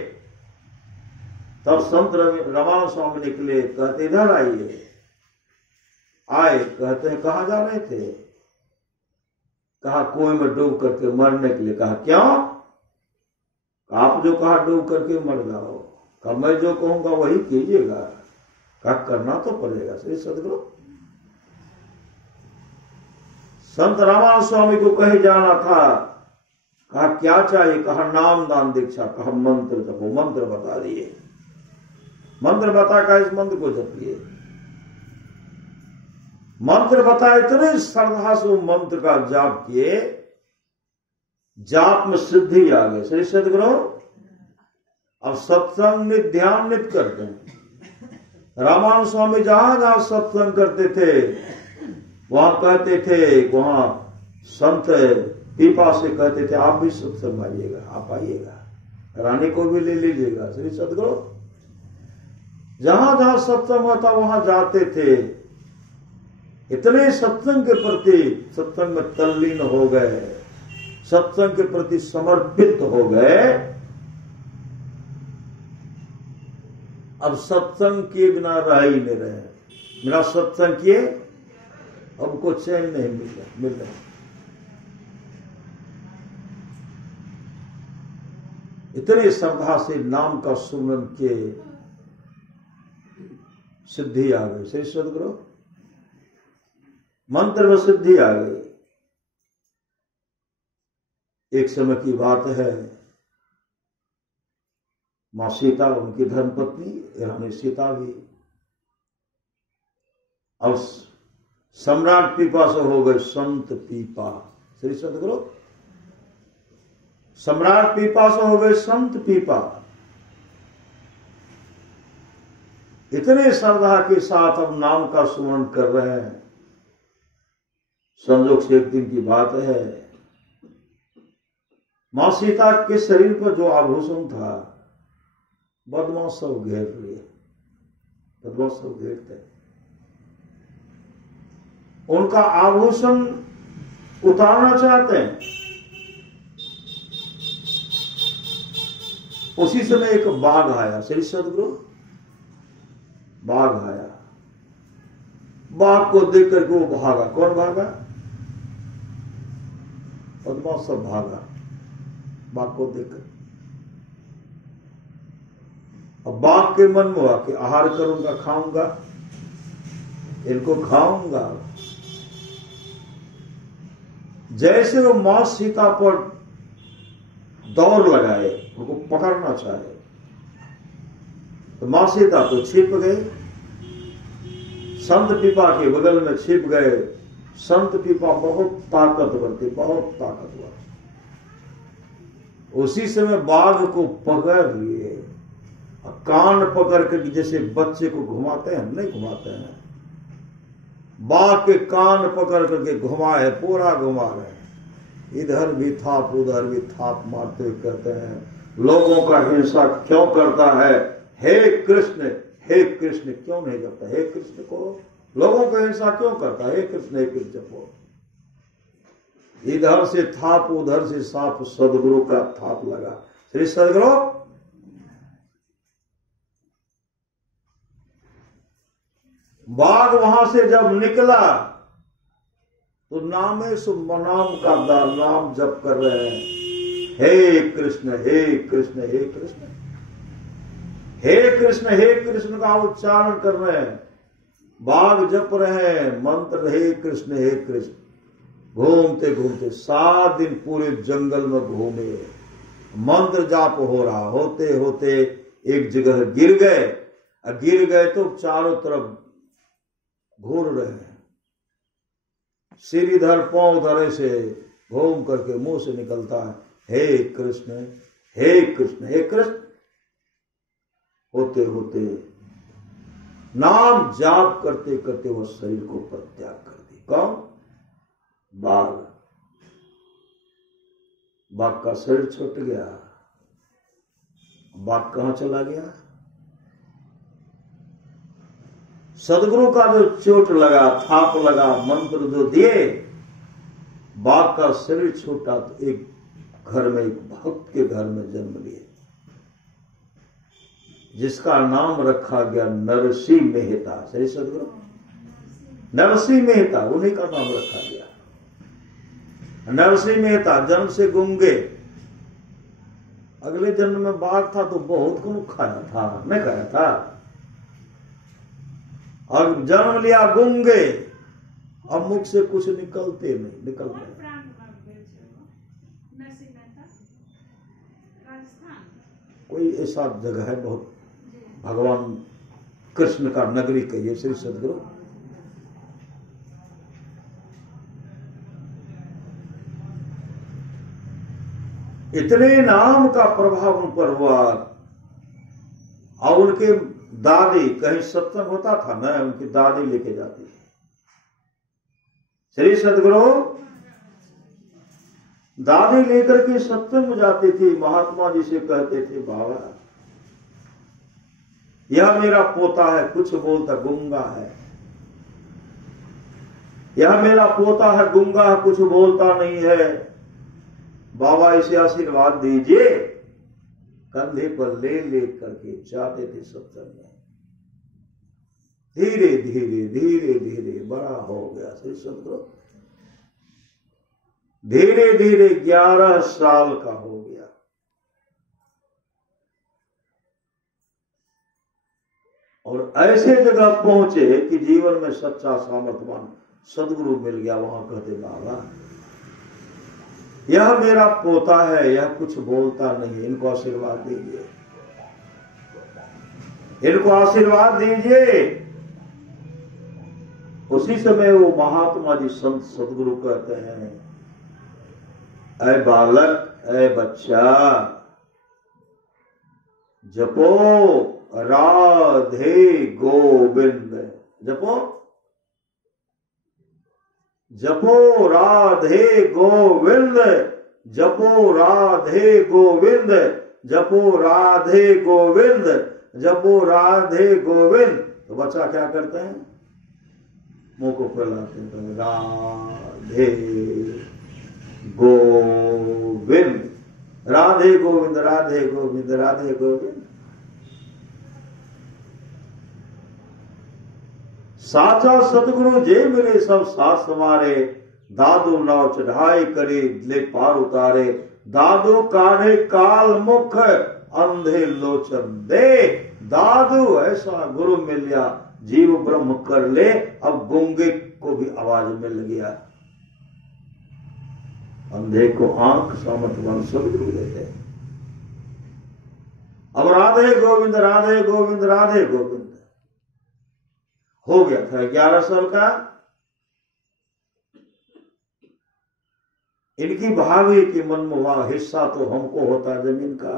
तब संत रामानंद स्वामी निकले, कहते इधर आइए। आए, कहते हैं कहां जा रहे थे? कहा कुएं में डूब करके मरने के लिए। कहा क्यों? आप जो कहा डूब करके मर जाओ। कहा मैं जो कहूंगा वही कीजिएगा। कहा करना तो पड़ेगा। श्री सदगुरु संत रामानंद स्वामी को कहीं जाना था। कहा क्या चाहिए? कहा नाम दान दीक्षा। कहा मंत्र जपो। मंत्र बता दिए। मंत्र बता का इस मंत्र को जपिए। मंत्र बता, इतने श्रद्धा से मंत्र का जाप किए, जाप में सिद्धि आ गई। श्री सदगुरु अब सत्संग नित ध्यान नित करते हैं। रामानंद स्वामी जहां जहां सत्संग करते थे वहां कहते थे, वहां संत पीपा से कहते थे आप भी सत्संग आइएगा, आप आइएगा, रानी को भी ले लीजिएगा। श्री सदगुरु जहां जहां सत्संग होता वहां जाते थे। इतने सत्संग के प्रति, सत्संग में तल्लीन हो गए, सत्संग के प्रति समर्पित हो गए। अब सत्संग किए बिना रह ही नहीं रहे। बिना सत्संग किए हमको चैन नहीं मिल रहा। इतने श्रद्धा से नाम का सुमरन के सिद्धि आ गई। श्री सदगुरु मंत्र में सिद्धि आ गई। एक समय की बात है, मां सीता उनकी धर्मपत्नी रानी सीता भी अब सम्राट पीपा से हो गए संत पीपा। श्री सदगुरु सम्राट पीपा से हो गए संत पीपा। इतने श्रद्धा के साथ अब नाम का सुमरण कर रहे हैं। संजोग से एक दिन की बात है, मां सीता के शरीर पर जो आभूषण था बदमाश सब घेर लिए। बदमाश सब घेरते, उनका आभूषण उतारना चाहते हैं। उसी समय एक बाघ आया। श्री सदगुरु बाघ आया। बाघ को देख करके वो भागा। कौन भागा? बदमाश सब भागा बाघ को देखकर। अब बाघ के मन में हुआ कि आहार करूंगा, खाऊंगा, इनको खाऊंगा। जैसे वो मां सीता पर दौड़ लगाए, उनको पकड़ना चाहे, तो मां सीता तो छिप गए, संत पीपा के बगल में छिप गए। संत पीपा बहुत ताकतवर थे, बहुत ताकतवर। उसी समय बाघ को पकड़ लिए, कान पकड़ कर जैसे बच्चे को घुमाते हैं, नहीं घुमाते हैं, बाघ के कान पकड़ करके घुमाए, पूरा घुमा रहे हैं। इधर भी थाप उधर भी थाप मारते हुए कहते हैं लोगों का हिंसा क्यों करता है? हे कृष्ण, हे कृष्ण क्यों नहीं करता? हे कृष्ण को लोगों का हिंसा क्यों करता है? हे कृष्ण जपो। इधर से थाप उधर से साप, सदगुरु का थाप लगा। श्री सदगुरु बाघ वहां से जब निकला तो नामेश नाम का नाम जप कर रहे हैं, हे कृष्ण हे कृष्ण हे कृष्ण, हे कृष्ण हे कृष्ण का उच्चारण कर रहे हैं। बाघ जप रहे हैं मंत्र, हे कृष्ण हे कृष्ण। घूमते घूमते 7 दिन पूरे जंगल में घूमे, मंत्र जाप हो रहा। होते होते एक जगह गिर गए। गिर गए तो चारों तरफ घूर रहे हैं, सिर इधर पांव उधर ऐसे घूम करके मुंह से निकलता है, हे कृष्ण हे कृष्ण हे कृष्ण। होते होते नाम जाप करते करते वह शरीर को परित्याग कर दी। कौन? बाघ। बाघ का शरीर छूट गया। बाघ कहां चला गया? सदगुरु का जो चोट लगा, थाप लगा, मंत्र जो दिए, बाघ का शरीर छूटा तो एक घर में, एक भक्त के घर में जन्म लिए, जिसका नाम रखा गया नरसिंह मेहता। सही सदगुरु नरसिंह मेहता, उन्हीं का नाम रखा गया। नरसिंह मेहता जन्म से गूंगे। अगले जन्म में बाघ था तो बहुत को खाया था, नहीं खाया था। और जन्म लिया गूंगे, अब मुख से कुछ निकलते नहीं, निकल गए। कोई ऐसा जगह है, बहुत भगवान कृष्ण का नगरी कहिए श्री सदगुरु। इतने नाम का प्रभाव उन पर हुआ। और उनके दादी, कहीं सत्संग होता था ना, उनकी दादी लेके जाती थी। श्री सदगुरु दादी लेकर के सत्संग में जाती थी। महात्मा जी से कहते थे, बाबा यह मेरा पोता है, कुछ बोलता, गूंगा है। यह मेरा पोता है, गूंगा है, कुछ बोलता नहीं है। बाबा इसे आशीर्वाद दीजिए। कंधे पर ले ले करके जाते थे सत्संग में। धीरे धीरे धीरे धीरे बड़ा हो गया श्री सदगुरु। धीरे धीरे 11 साल का हो गया। और ऐसे जगह पहुंचे कि जीवन में सच्चा सामर्थ्यवान सदगुरु मिल गया। वहां कहते, बाबा यह मेरा पोता है, यह कुछ बोलता नहीं, इनको आशीर्वाद दीजिए, इनको आशीर्वाद दीजिए। उसी समय वो महात्मा जी संत सदगुरु कहते हैं, ऐ बालक, ऐ बच्चा, जपो राधे गोविंद। जपो, जपो राधे गोविंद, जपो राधे गोविंद, जपो राधे गोविंद, जपो राधे गोविंद। तो बच्चा क्या करते हैं? मुंह को फैलाते हैं, राधे गोविंद, राधे गोविंद, राधे गोविंद, राधे गोविंद। साचा सतगुरु जे मिले सब साथ समारे, दादो नाव चढ़ाई करे ले पार उतारे, दादो काढ़े काल मुख अंधे लोचन दे। दादू ऐसा गुरु मिल गया, जीव ब्रह्म कर ले। अब गूंगे को भी आवाज मिल गया, अंधे को आंख, सामर्थ्यवान सदगुरु देते। अब राधे गोविंद, राधे गोविंद, राधे गोविंद हो गया था। 11 साल का। इनकी भाभी की मनमोहा, हिस्सा तो हमको होता जमीन का।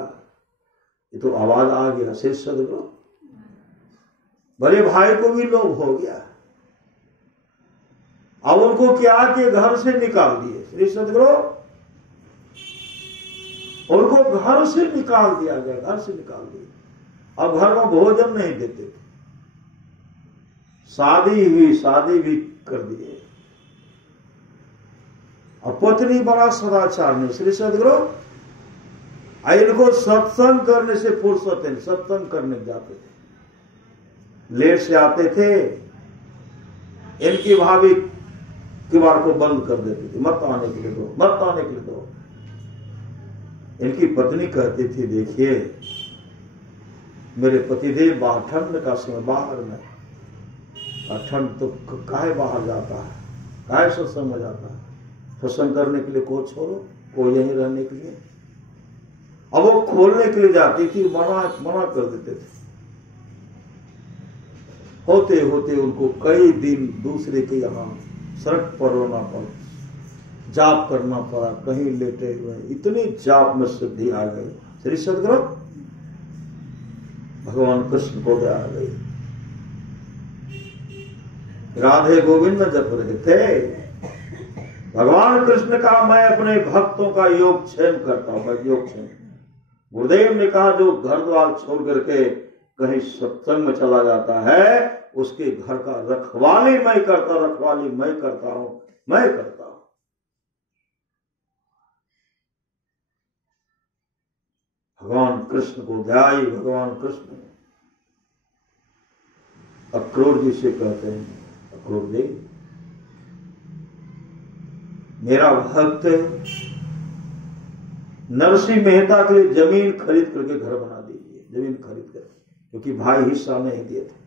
ये तो आवाज आ गया, शेष सदगुरु। बड़े भाई को भी लोभ हो गया। अब उनको क्या कि घर से निकाल दिए श्री सदगुरु। उनको घर से निकाल दिया गया, घर से निकाल दिया। अब घर में भोजन नहीं देते थे। शादी हुई, शादी भी कर दिए। और पत्नी बड़ा सदाचार नहीं। श्री सदगुरु इनको सत्संग करने से फुर्सत है, सत्संग करने जाते थे, लेट से आते थे, इनकी भाभी किवाड़ को बंद कर देती थी, मत आने के लिए दो, मत आने के लिए दो। इनकी पत्नी कहती थी, देखिए मेरे पतिदेव बाहर, ठंड का समय बाहर में, और ठंड तो काहे बाहर जाता है, काहे सत्संग में जाता है, सत्संग करने के लिए को छोड़ो, को यहीं रहने के लिए। अब वो खोलने के लिए जाती थी, मना कर देते थे। होते होते उनको कई दिन दूसरे के यहाँ सड़क पर रोना पड़ा, जाप करना पड़ा, कहीं लेटे हुए, इतनी जाप में सिद्धि आ गई। श्री सदगुरु भगवान कृष्ण को दया आ गई। राधे गोविंद जप रहे थे, भगवान कृष्ण का मैं अपने भक्तों का योग क्षेम करता हूं, मैं योग क्षेम। गुरुदेव ने कहा जो घर द्वार छोड़ करके कहीं सत्संग में चला जाता है, उसके घर का रखवाली मैं करता हूं, मैं करता हूं। भगवान कृष्ण को ध्याई। भगवान कृष्ण अक्रूर जी से कहते हैं, अक्रूर जी मेरा भक्त नरसिंह मेहता के लिए जमीन खरीद करके घर बना दीजिए, जमीन खरीद कर, क्योंकि भाई हिस्सा नहीं दिए थे।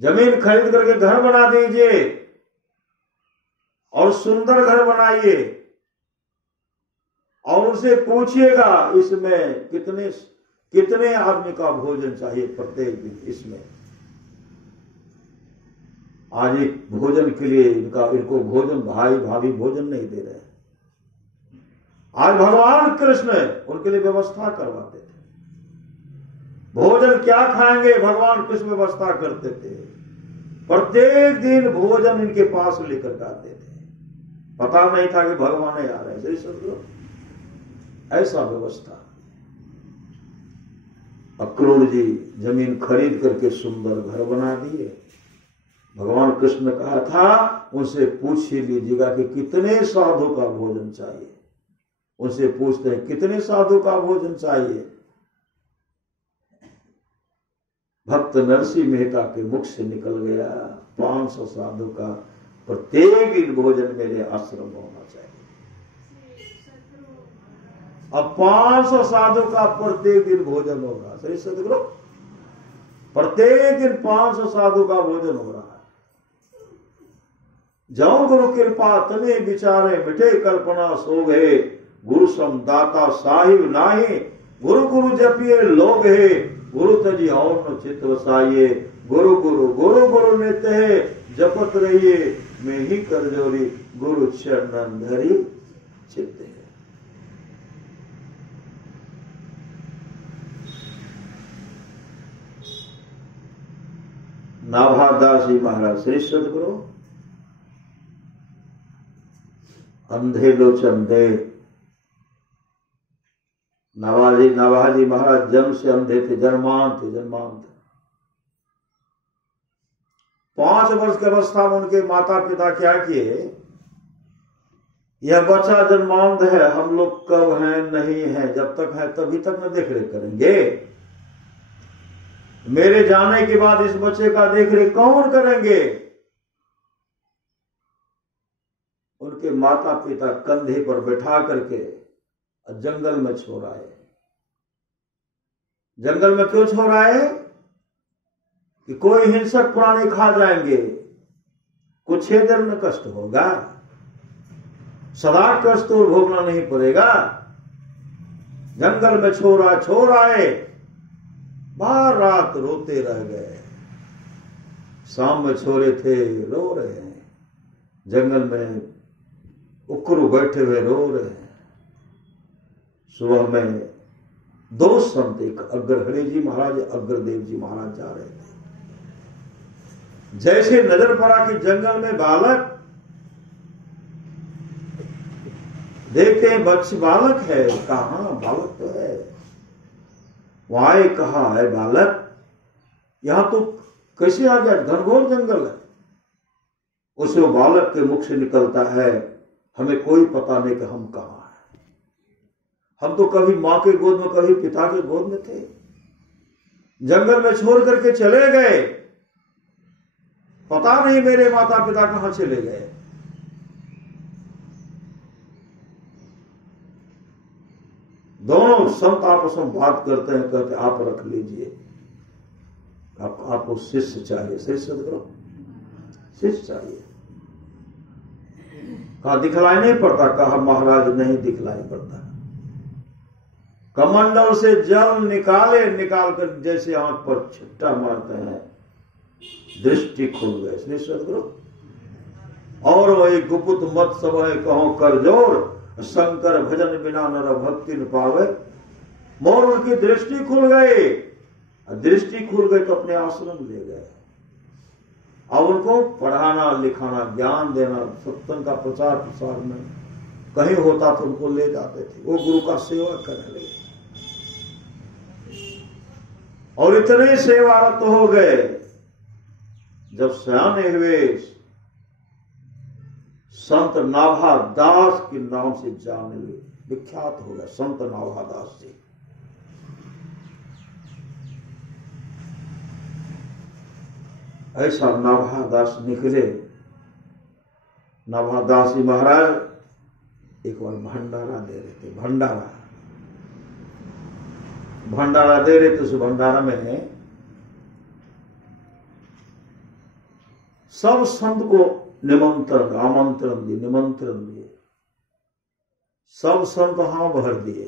जमीन खरीद करके घर बना दीजिए और सुंदर घर बनाइए, और उसे पूछिएगा इसमें कितने आदमी का भोजन चाहिए प्रत्येक दिन। इसमें आज एक भोजन के लिए इनको भोजन, भाई भाभी भोजन नहीं दे रहे। आज भगवान कृष्ण उनके लिए व्यवस्था करवाते थे। भोजन क्या खाएंगे, भगवान कृष्ण व्यवस्था करते थे। प्रत्येक दिन भोजन इनके पास लेकर के आते थे, पता नहीं था कि भगवान आ रहे। श्री सदगुरु ऐसा व्यवस्था। अक्रूर जी जमीन खरीद करके सुंदर घर बना दिए। भगवान कृष्ण ने कहा था उनसे पूछ ही लीजिएगा कि कितने साधु का भोजन चाहिए। उनसे पूछते हैं कितने साधु का भोजन चाहिए। भक्त नरसिंह मेहता के मुख से निकल गया 500 साधु का प्रत्येक दिन भोजन मेरे आश्रम में होना चाहिए। अब 500 साधु का प्रत्येक दिन भोजन होगा। सही सदगुरु, प्रत्येक दिन 500 साधु का भोजन हो रहा है। जाऊं गुरु कृपा तने विचारे मिटे कल्पना सो गए, गुरु सम दाता साहिब नाही, गुरु गुरु जपिए लोग है, गुरु तजी और न चित्त वसाइए, गुरु गुरु गुरु गुरु नित्य है, जपत रहिए मैं ही कर जोरी, गुरु चरणन धरी चित्त है। नाभादास जी महाराज श्री सदगुरु अंधे लोचन दे। नाभाजी महाराज जन्म से अंधे थे, जन्मांत 5 वर्ष की अवस्था में उनके माता पिता क्या किए, यह बच्चा जन्मांत है, हम लोग कब हैं नहीं है, जब तक है तभी तक न देख रेख करेंगे। मेरे जाने के बाद इस बच्चे का देख रेख कौन करेंगे। उनके माता पिता कंधे पर बैठा करके जंगल में छोड़ आए। जंगल में क्यों छोड़ आए कि कोई हिंसक प्राणी खा जाएंगे, कुछ ही देर में कष्ट होगा, सदा कष्ट तो भोगना नहीं पड़ेगा। जंगल में छोड़ आए, बाहर रात रोते रह गए। शाम में छोरे थे रो रहे हैं, जंगल में उकरू बैठे हुए रो रहे हैं। सुबह में 2 संत, एक अग्रहरि जी महाराज, अग्रदेव जी महाराज जा रहे थे। जैसे नजर पड़ा कि जंगल में बालक, देखते हैं बच्चे बालक है, कहां बालक तो है, वहां कहा है बालक, यहां तो कैसे आ गया, घनघोर जंगल है। उसे बालक के मुख से निकलता है, हमें कोई पता नहीं कि हम कहां हैं। हम तो कभी मां के गोद में, कभी पिता के गोद में थे, जंगल में छोड़ करके चले गए, पता नहीं मेरे माता पिता कहां चले गए। दोनों संत आपस में बात करते हैं, कहते आप रख लीजिए, आपको शिष्य चाहिए। शिष्य करो, शिष्य चाहिए। कहा दिखलाई नहीं पड़ता, कहा महाराज नहीं दिखलाई पड़ता। कमंडल से जल निकाले, निकाल कर जैसे आंख पर छिट्टा मारते हैं, दृष्टि खुल गए। श्री सदगुरु। और वही गुप्त मत सब है कहो कर जोर, शंकर भजन बिना नर भक्ति न पावे। मोर उनकी दृष्टि खुल गई, दृष्टि खुल गई तो अपने आश्रम ले गए। अब उनको पढ़ाना लिखाना, ज्ञान देना, सत्संग का प्रचार प्रसार में कहीं होता तो उनको ले जाते थे, वो गुरु का सेवा करने लगे। और इतने सेवारत हो गए, जब सयाने हुए, संत नाभा दास के नाम से जाने लगे, विख्यात हो गया संत नाभा दास जी। ऐसा नाभा दास निकले। नाभा दास जी महाराज एक बार भंडारा दे रहे थे, भंडारा दे रहे थे। उस भंडारा में सब संत को निमंत्रण निमंत्रण दिए। सब संत हां भर दिए।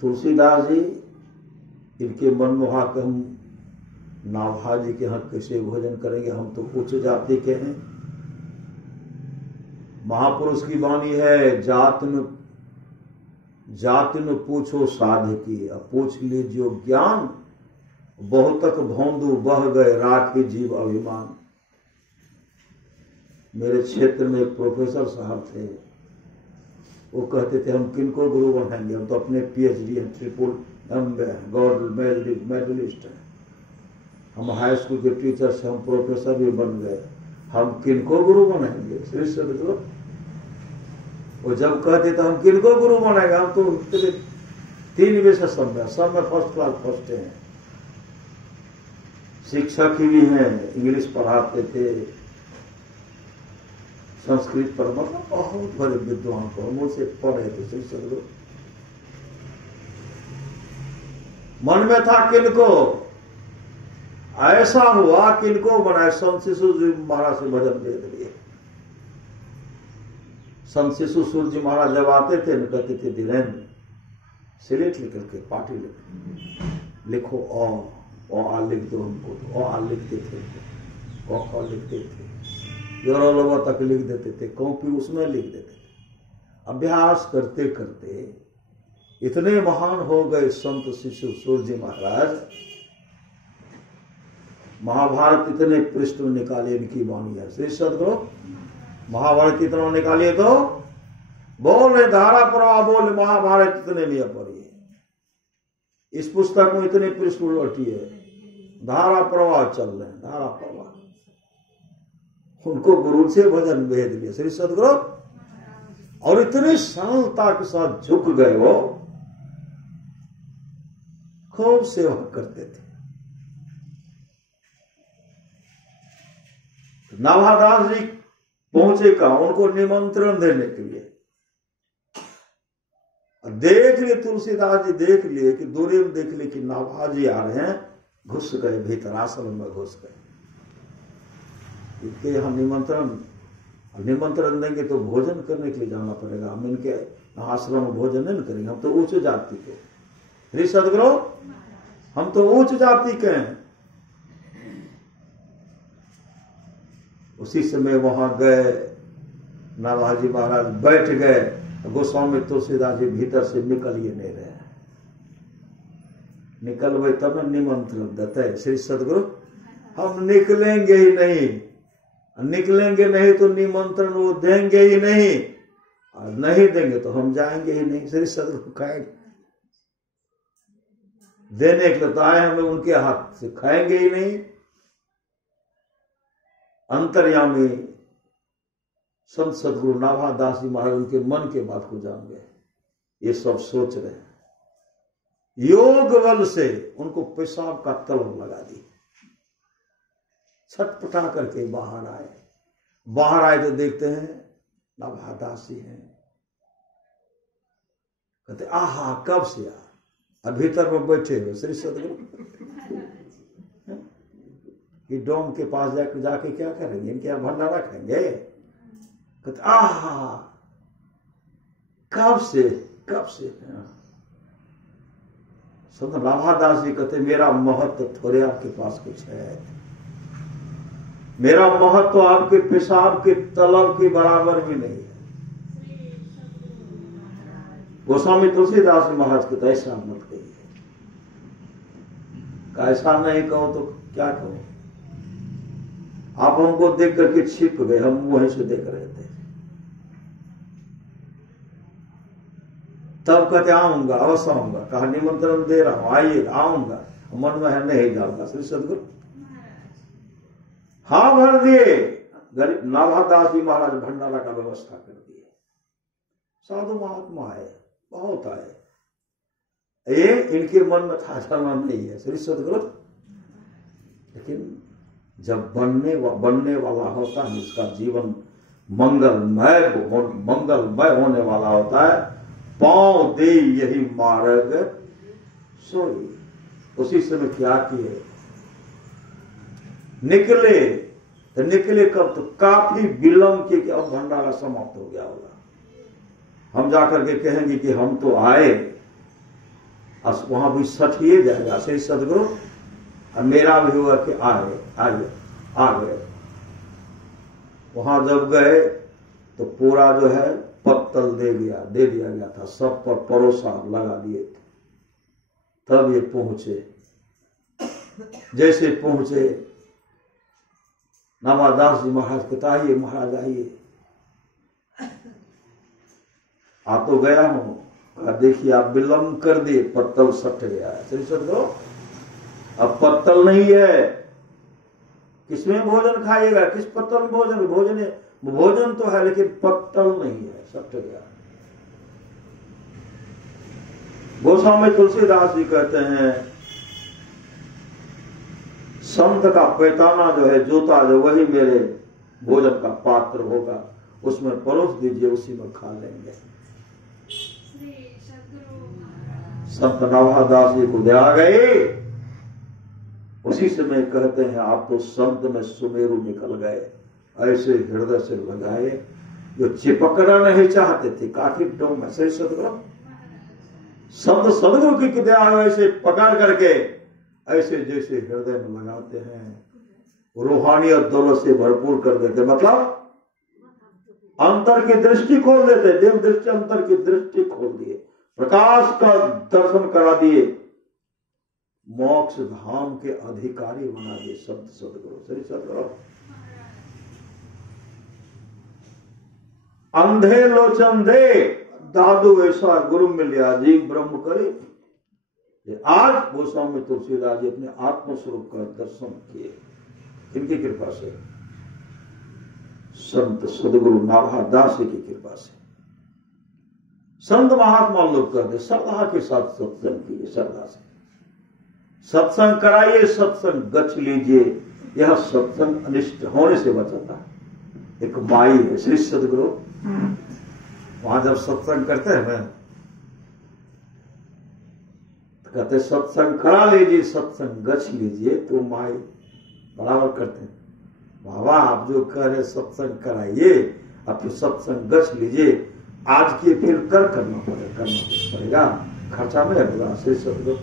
तुलसीदास जी, इनके मनमोहा के हम नाभा जी के यहाँ कैसे भोजन करेंगे, हम तो उच्च जाति के हैं। महापुरुष की वाणी है, जाति न पूछो साध की, अब पूछ लीजिए ज्ञान, बहुतक भौंदू बह गए राखे जीव अभिमान। मेरे क्षेत्र में एक प्रोफेसर साहब थे, वो कहते थे हम किनको गुरु बनाएंगे, हम तो अपने PhD हैं, ट्रिपल गोल्ड मेडलिस्ट हैं, हम हाई स्कूल के टीचर से हम प्रोफेसर भी बन गए, हम किनको गुरु बनाएंगे। श्री सदगुरु। वो जब कहते तो हम किनको गुरु बनाएंगे, हम तो 3 विषय सब में फर्स्ट क्लास फर्स्ट हैं, शिक्षक ही भी हैं, इंग्लिश पढ़ाते थे, संस्कृत पर, मतलब बहुत बड़े विद्वान को हम उनसे पढ़े थे। श्री सदगुरु। मन में था किनको, ऐसा हुआ किनको बनाए, संत शिशु जी महाराज से भजन भेद लिए। संत शिशु सूर्य जी महाराज जब आते थे न, कहते थे धीरेन्द्र सिलेट लेकर के पार्टी लिखो, ओ आ लिख दो हमको, ओ आ लिखते थे, क लिखते थे, योर तक लिख देते थे, कॉपी उसमें लिख देते थे। अभ्यास करते करते इतने महान हो गए संत शिशु सूर्य जी महाराज। महाभारत इतने पृष्ठ निकाले, इनकी वाणी है। श्री सदगुरु। महाभारत इतना निकालिए तो बोले धारा प्रवाह, बोले महाभारत इतने में पढ़िए। इस पुस्तक में इतने पृष्ठ उलटी है, धारा प्रवाह चल रहे हैं, धारा प्रवाह। उनको गुरु से भजन भेद लिया। श्री सदगुरु। और इतनी सरलता के साथ झुक गए, वो खूब सेवा करते थे। नाभादास जी पहुंचे कहा, उनको निमंत्रण देने के लिए। देख लिए तुलसीदास जी, देख लिए कि दूरी में देख लिए कि नाभा जी आ रहे हैं, घुस गए भीतर, आश्रम में घुस गए। इनके यहाँ निमंत्रण देंगे तो भोजन करने के लिए जाना पड़ेगा, हम इनके आश्रम में भोजन नहीं करेंगे, हम तो उच्च जाति के। श्री सदगुरु। हम तो उच्च जाति के हैं। उसी समय वहां गए, नाभाजी महाराज बैठ गए, गोस्वामी तुलसीदास जी भीतर से निकल ही नहीं रहे। निकल गए तब निमंत्रण देते। श्री सदगुरु। हम निकलेंगे ही नहीं, निकलेंगे नहीं तो निमंत्रण वो देंगे ही नहीं, और नहीं देंगे तो हम जाएंगे ही नहीं। श्री सदगुरु खाएंगे, देने के लिए तो आए, हमें उनके हाथ से खाएंगे ही नहीं। अंतर्यामी संत सदगुरु नाभादास जी महाराज उनके मन के बात को जान गए। ये सब सोच रहे हैं, योग बल से उनको पेशाब का तलब लगा दी। छटपटा करके बाहर आए। बाहर आए तो देखते हैं नाभादास जी हैं। कहते आहा कब से आ, भीतर में बैठे हुए श्री सदगुरु कि डोम के पास जाके क्या करेंगे, इनके यहाँ भंडारा खाएंगे। कहते आहा कब से संत नाभादास जी कहते मेरा महत्व थोड़े आपके पास कुछ है, मेरा महत्व आपके पेशाब के तलब के बराबर भी नहीं है। गोस्वामी तुलसीदास जी महाराज को तो ऐसा मत कहिए, ऐसा नहीं कहो तो क्या कहो। आप हमको देख करके छिप गए, हम वहीं से देख रहे थे। तब कहते आऊंगा, अवश्य आऊंगा, कहा निमंत्रण दे रहा हूं, आइए आऊंगा। मन में है नहीं जाऊंगा। श्री सदगुरु हाँ भर दिए। गरीब नाभादास जी महाराज भंडारा का व्यवस्था कर दिए। साधु महात्मा आए, बहुत आए। ये इनके मन में था चलना नहीं है श्री सदगुरु, लेकिन जब बनने वाला होता है, इसका जीवन मंगलमय होने वाला होता है। पांव दे यही मार्ग सोई। उसी समय क्या किए, निकले कब, तो काफी विलंब के अब भंडारा समाप्त हो गया होगा। हम जाकर के कहेंगे कि हम तो आए, वहां भी सठिए जाएगा श्री सदगुरु। मेरा भी हुआ कि आ गए। वहां जब गए तो पूरा जो है पत्तल दे दिया गया था, सब पर परोसा लगा दिए थे। तब ये पहुंचे। जैसे पहुंचे नाभादास जी महाराज कहता आइए महाराज आइए। आप तो गया हूं, कहा देखिए आप विलंब कर दिए, पत्तल सट गया है। श्री सदगुरु अब पत्तल नहीं है, किसमें भोजन खाइएगा, किस पत्तल में भोजन तो है लेकिन पत्तल नहीं है, सट गया। गोस्वामी तुलसीदास जी कहते हैं संत का पैताना जो है, जूता जो, वही मेरे भोजन का पात्र होगा, उसमें परोस दीजिए, उसी में खा लेंगे। संत नाभादास जी को दया गई। उसी समय कहते हैं आप तो संत में सुमेरु निकल गए, ऐसे हृदय से लगाए जो चिपकना नहीं चाहते थे काफी डोम में। सही सदगुरु संत सदगुरु की दया ऐसे पकड़ करके ऐसे जैसे हृदय में लगाते हैं, रूहानियत दौलत से भरपूर कर देते, मतलब अंतर की दृष्टि खोल देते। देव दृष्टि अंतर की दृष्टि खोल दिए, प्रकाश का दर्शन करा दिए, मोक्ष धाम के अधिकारी बना दिए संत सदगुरु। श्री सदगुरु अंधे लोचन दे दादू ऐसा गुरु मिलिया जी ब्रह्म करे। आज गोस्वामी तुलसीदास जी अपने आत्मस्वरूप का दर्शन किए, इनकी कृपा से, संत सदगुरु नाभादास जी की कृपा से। संत महात्मा लोग कहते श्रद्धा के साथ सत्संग कीजिए, श्रद्धा से सत्संग कराइए, सत्संग गच लीजिए। यह सत्संग अनिष्ट होने से बचाता है। एक माई है श्री सदगुरु, वहां जब सत्संग करते हैं ना, कहते सत्संग करा लीजिए, सत्संग गच लीजिए, तो माई बराबर करते हैं, बाबा आप जो कह रहे सत्संग कराइए, अब फिर सत्संग गच लीजिए, आज के फिर करना पड़ेगा, खर्चा नहीं होगा। श्री सदगुरु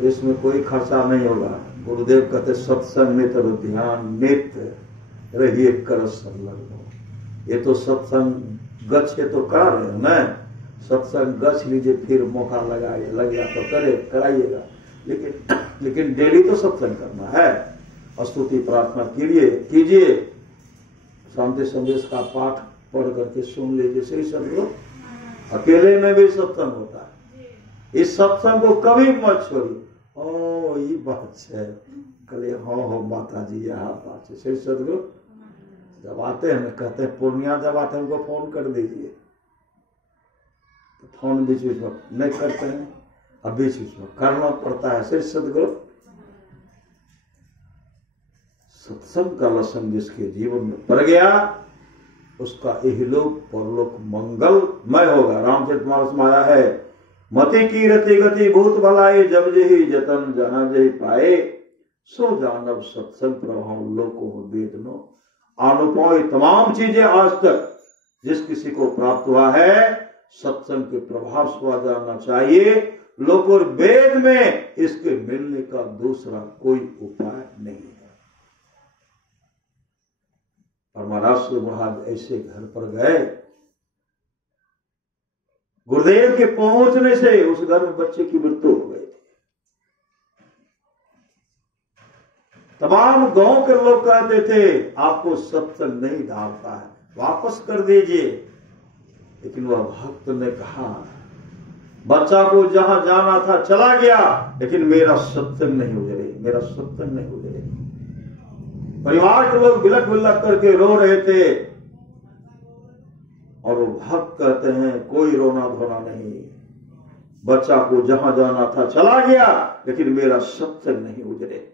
इसमें कोई खर्चा नहीं होगा। गुरुदेव कहते सत्संग में तो ध्यान नित्य रहिए कर संलग्न। ये तो सत्संग गच के तो करा रहे हैं ना, सत्संग गच लीजिए, फिर मौका लग गया तो कराइएगा, लेकिन डेली तो सत्संग करना है। स्तुति प्रार्थना कीजिए, शांति संदेश का पाठ पढ़ करके सुन लीजिए। सही सदगुरु अकेले में भी सत्संग होता है। इस सत्संग को कभी मत छोड़िए। ओ ये बात है, कहले हाँ हो माता जी यहाँ पास श्री सदगुरु जब आते हैं कहते हैं पूर्णिया जब आते हैं हमको फोन कर दीजिए, तो फोन बीच बीच में नहीं करते हैं, अब बीच बीच में करना पड़ता है। श्री सदगुरु सत्संग का लक्षण जिसके जीवन में पड़ गया उसका इहलोक परलोक मंगलमय होगा। रामचरितमानस में आया है, मति की रति गति भूत भलाई जब जही जतन जहां जही पाए, सो जानव सत्संग प्रभाव लोको वेदनो अनुपय। तमाम चीजें आज तक जिस किसी को प्राप्त हुआ है सत्संग के प्रभाव से जानना चाहिए। लोक और वेद में इसके मिलने का दूसरा कोई उपाय नहीं है। और महाराज महाराज ऐसे घर पर गए, गुरुदेव के पहुंचने से उस घर में बच्चे की मृत्यु हो गई थी। तमाम गांव के लोग कहते थे आपको सत्संग नहीं ढालता है, वापस कर दीजिए। लेकिन वह भक्त ने कहा बच्चा को जहां जाना था चला गया, लेकिन मेरा सत्संग नहीं उजरे, मेरा सत्संग नहीं उजरे। परिवार के लोग बिलक बिलक करके रो रहे थे और वो भक्त कहते हैं कोई रोना धोना नहीं, बच्चा को जहां जाना था चला गया, लेकिन मेरा सत्संग नहीं उजरे।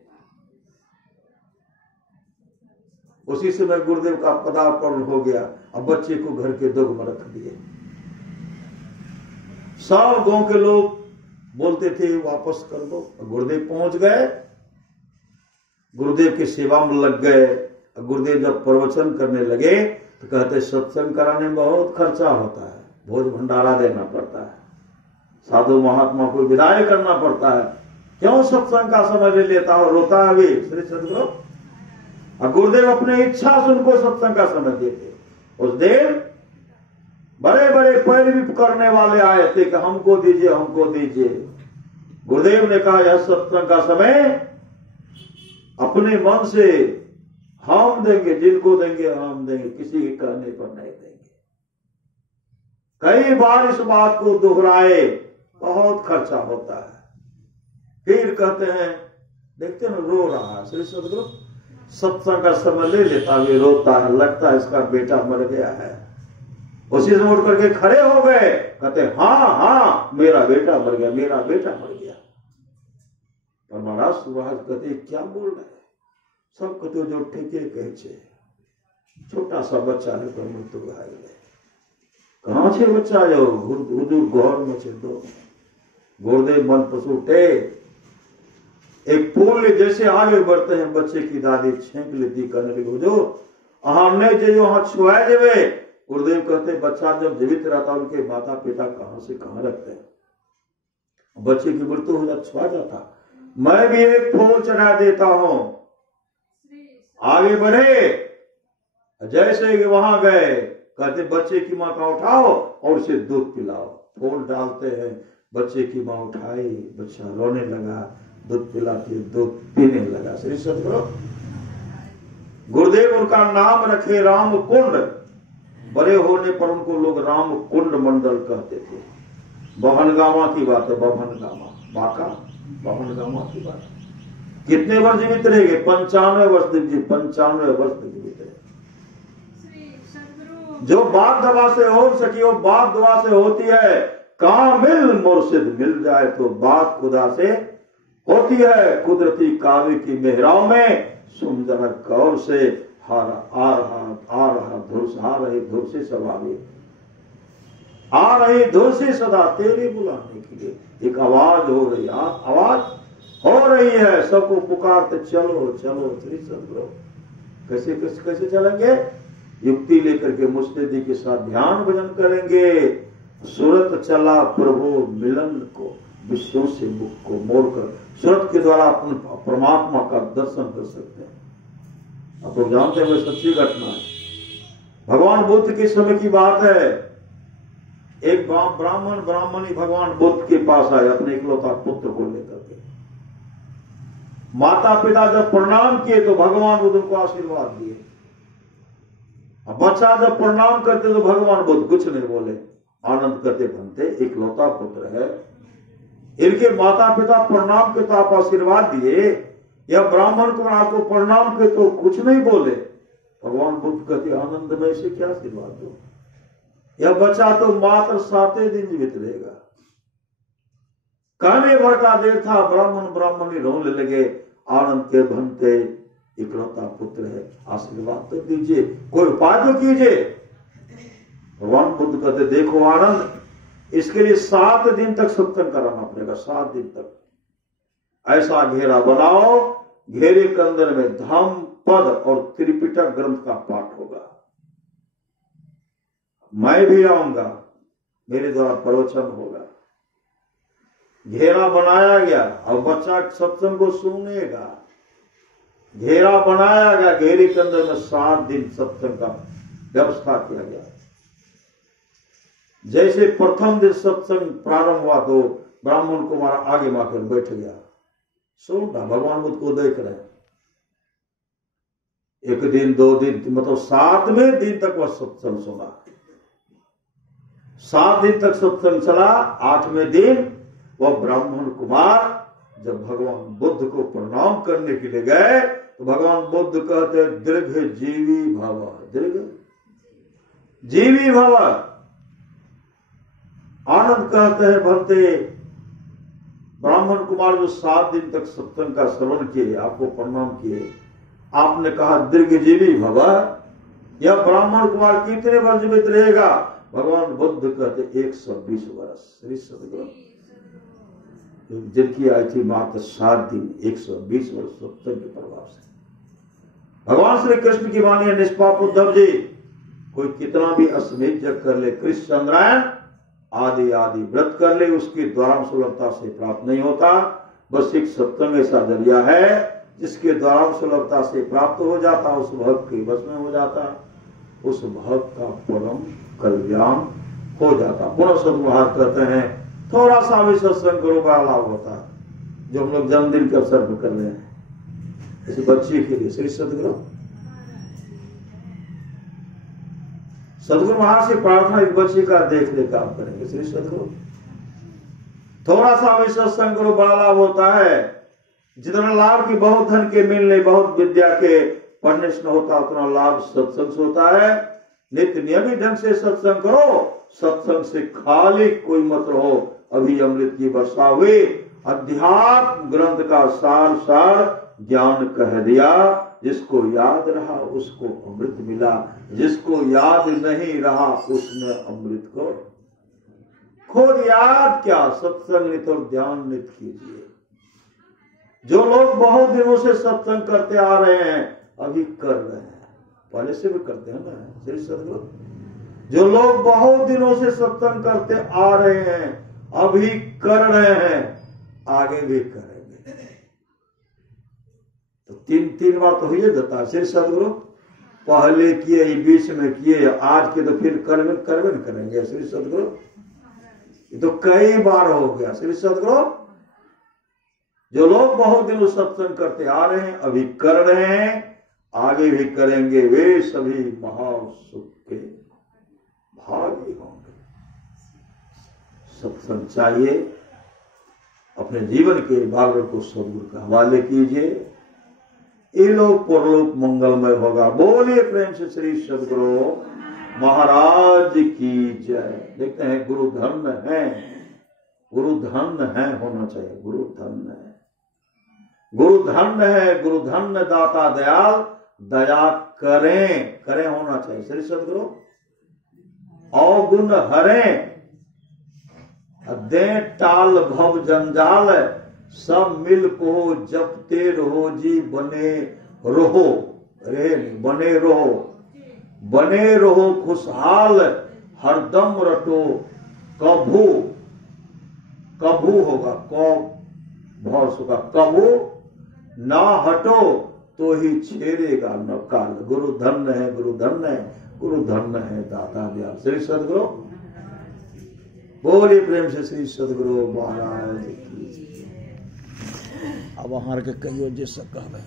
उसी समय गुरुदेव का पदार्पण हो गया। अब बच्चे को घर के दुख में रख दिए। सब गांव के लोग बोलते थे वापस कर दो। गुरुदेव पहुंच गए, गुरुदेव की सेवा में लग गए। गुरुदेव जब प्रवचन करने लगे तो कहते सत्संग कराने में बहुत खर्चा होता है, भोज भंडारा देना पड़ता है, साधु महात्मा को विदाई करना पड़ता है, क्यों सत्संग का समय ले लेता हो, रोता है भी श्री सदगुरु। और गुरुदेव अपने इच्छा से उनको सत्संग का समय देते। उस दिन बड़े बड़े पैरवी करने वाले आए थे कि हमको दीजिए हमको दीजिए। गुरुदेव ने कहा यह सत्संग का समय अपने मन से हम देंगे, जिनको देंगे हम देंगे, किसी के कहने पर नहीं देंगे। कई बार इस बात को दोहराए, बहुत खर्चा होता है। फिर कहते हैं देखते ना रो रहा है श्री सदगुरु, सत्संग का समय ले लेता है, रोता है, लगता है इसका बेटा मर गया है। उसी से उठ करके खड़े हो गए, कहते हाँ हाँ मेरा बेटा मर गया, मेरा बेटा मर गया। पर महाराज सुभाष कहते क्या बोल रहे हैं, सब कहते जो ठेके कहे छे, छोटा सा बच्चा ने तो मृत्यु भाग गए। कहां छे बच्चा जो हुजूर गौर में छे तो गुरुदेव मन पसूटे। एक फूल जैसे आगे बढ़ते हैं बच्चे की दादी छेंक लेती, कहने लगी जो हमने जो वहां छुआ देवे। गुरुदेव कहते बच्चा जब जीवित रहता उनके माता पिता कहां से कहां रखते हैं, बच्चे की मृत्यु हो जाता छुआ जाता। मैं भी एक फूल चढ़ा देता हूं, आगे बढ़े। जैसे वहां गए कहते बच्चे की मां का उठाओ और उसे दूध पिलाओ। फूल डालते हैं, बच्चे की मां उठाई, बच्चा रोने लगा, दूध पिलाती दूध पीने लगा। श्री सदगुरु गुरुदेव उनका नाम रखे राम कुंड। बड़े होने पर उनको लोग राम कुंड मंडल कहते थे। बभनगामा की बात है, बभनगामा बाका बभनगामा की बात। कितने वर्ष जीवित रहेंगे? 95 वर्ष तक जी, 95 वर्ष तक जीवित रहे। जो बाप दवा से हो सकी वो बाप दवा से होती है। कामिल मुर्शिद मिल जाए तो बात खुदा से होती है। कुदरती काव्य की मेहराव में सुमजन कौर से आ रहा धुर आ रही धुर से स्वाभाविक आ रही धुर से सदा तेरे बुलाने के लिए एक आवाज हो रही, आवाज हो रही है, सबको पुकारते चलो चलो श्री सदगुरु। कैसे कैसे कैसे चलेंगे? युक्ति लेकर के मुस्तैदी के साथ ध्यान भजन करेंगे। सूरत चला प्रभु मिलन को, विश्वों से मुख को मोड़कर सूरत के द्वारा अपन परमात्मा का दर्शन कर सकते हैं। आप लोग जानते हैं सच्ची घटना है। भगवान बुद्ध के समय की बात है। एक ब्राह्मणी भगवान बुद्ध के पास आए अपने इकलौता पुत्र को लेकर के। माता पिता जब प्रणाम किए तो भगवान बुद्ध को आशीर्वाद दिए। अब बच्चा जब प्रणाम करते तो भगवान बुद्ध कुछ नहीं बोले, आनंद करते बनते इकलौता पुत्र है। इनके माता पिता प्रणाम के तो आप आशीर्वाद दिए, या ब्राह्मण कुमार को प्रणाम के तो कुछ नहीं बोले। भगवान बुद्ध कहते आनंद में से क्या आशीर्वाद दो, यह बच्चा तो मात्र 7 दिन जीवित रहेगा। कहने भर का देर था, ब्राह्मणी रोने लगे, आनंद के भनते इकलौता पुत्र है, आशीर्वाद तो दीजिए, कोई उपाय तो कीजिए। भगवान बुद्ध कहते देखो आनंद, इसके लिए 7 दिन तक सत्संग कराना पड़ेगा। 7 दिन तक ऐसा घेरा बनाओ, घेरे के अंदर में धम्म पद और त्रिपिटक ग्रंथ का पाठ होगा। मैं भी आऊंगा, मेरे द्वारा प्रवचन होगा। घेरा बनाया गया और बच्चा सत्संग को सुनेगा। घेरा बनाया गया, घेरे के अंदर में 7 दिन सत्संग का व्यवस्था किया गया। जैसे प्रथम दिन सत्संग प्रारंभ हुआ तो ब्राह्मण कुमार आगे माकर बैठ गया, सुन रहा, भगवान बुद्ध को देख रहे। 1 दिन 2 दिन मतलब 7वें दिन तक वह सत्संग सुना। 7 दिन तक सत्संग चला। 8वें दिन वह ब्राह्मण कुमार जब भगवान बुद्ध को प्रणाम करने के लिए गए तो भगवान बुद्ध कहते दीर्घ जीवी भव, दीर्घ जीवी भव। आनंद कहते हैं भरते ब्राह्मण कुमार जो 7 दिन तक सत्संग का श्रवण किए, आपको प्रणाम किए, आपने कहा दीर्घजीवी भव, यह ब्राह्मण कुमार कितने वर्ष जीवित रहेगा? भगवान बुद्ध कहते 120 वर्ष। श्री सद्गुरु जिनकी आई थी मात्र 7 दिन, 120 वर्ष सत्संग के प्रभाव से। भगवान श्री कृष्ण की वाणी है, निष्पाप उद्धव जी, कोई कितना भी अश्वमेध यज्ञ कर ले, कृष्ण चंद्रायण आदि आदि व्रत कर ले, उसकी द्वारा सुलभता से प्राप्त नहीं होता। बस एक सत्संग ऐसा जरिया है जिसके द्वारा सुलभता से प्राप्त हो जाता, उस भक्त के वश में हो जाता, उस भक्त का परम कल्याण हो जाता। पुनः सद्गुहार कहते हैं थोड़ा सा भी सत्संग करो, बड़ा लाभ होता है, जो हम लोग जन्मदिन के अवसर पर कर रहे हैं इस बच्चे के लिए। श्री सद्गुरु सदगुरु महाराज से प्रार्थना, इस बच्चे का देख रेख आप करेंगे। श्री सदगुरु थोड़ा सा भी सत्संग करो, बड़ा लाभ होता है। जितना लाभ की बहुत धन के मिलने, बहुत विद्या के पढ़ने से होता, उतना लाभ सत्संग से होता है। नित्य नियमित ढंग से सत्संग करो, सत्संग से खाली कोई मत रहो। अभी अमृत की वर्षा हुई, अध्यात्म ग्रंथ का सार सार ज्ञान कह दिया। जिसको याद रहा उसको अमृत मिला, जिसको याद नहीं रहा उसने अमृत को खुद याद क्या। सत्संग नित और ध्यान नित कीजिए। जो लोग बहुत दिनों से सत्संग करते आ रहे हैं, अभी कर रहे हैं, पहले से भी करते हैं ना। श्री सद्गुरु जो लोग बहुत दिनों से सत्संग करते आ रहे हैं, अभी कर रहे हैं, आगे भी करेंगे। तो 3 बार तो ही जाता है। श्री सद्गुरु पहले किए, बीच में किए, आज के तो फिर करवे करेंगे। श्री सद्गुरु ये तो कई बार हो गया। श्री सद्गुरु जो लोग बहुत दिनों सत्संग करते आ रहे हैं, अभी कर रहे हैं, आगे भी करेंगे, वे सभी महासुख के भागी होंगे। सत्संग चाहिए, अपने जीवन के भागवत को सद्गुरु के हवाले कीजिए, ये लोग परलोक मंगलमय होगा। बोलिए प्रेम से श्री सद्गुरु महाराज की जय। देखते हैं गुरु धन है, गुरु धन है होना चाहिए। गुरु धन है, गुरु धन है, गुरु धन दाता दयाल, दया करें होना चाहिए। श्री सद्गुरु अवगुण हरें, दे टाल भव जंजाल, सब मिल को जपते रहो जी, बने रहो, बने रहो खुशहाल, हरदम रटो कभू होगा, भौस होगा, कभू ना हटो तो ही छेड़ेगा नकाल। गुरु धन्य है, गुरु धन्य है, गुरु धन्य है दाता दयाल। श्री सद्गुरु बोलिए प्रेम से श्री सद्गुरु महाराज की। अब वहां के कहियो जैसा कहबे।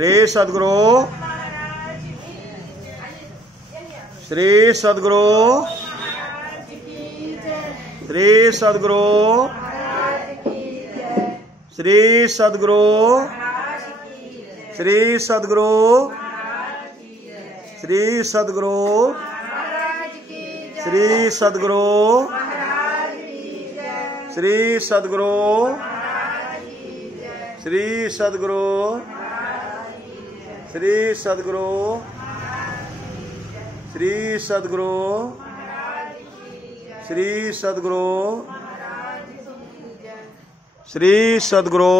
श्री सद्गुरु श्री सद्गुरु श्री सद्गुरु श्री सद्गुरु श्री सद्गुरु श्री सद्गुरु श्री सद्गुरु श्री सद्गुरु श्री सद्गुरु श्री सद्गुरु श्री सद्गुरु श्री सद्गुरु श्री सद्गुरु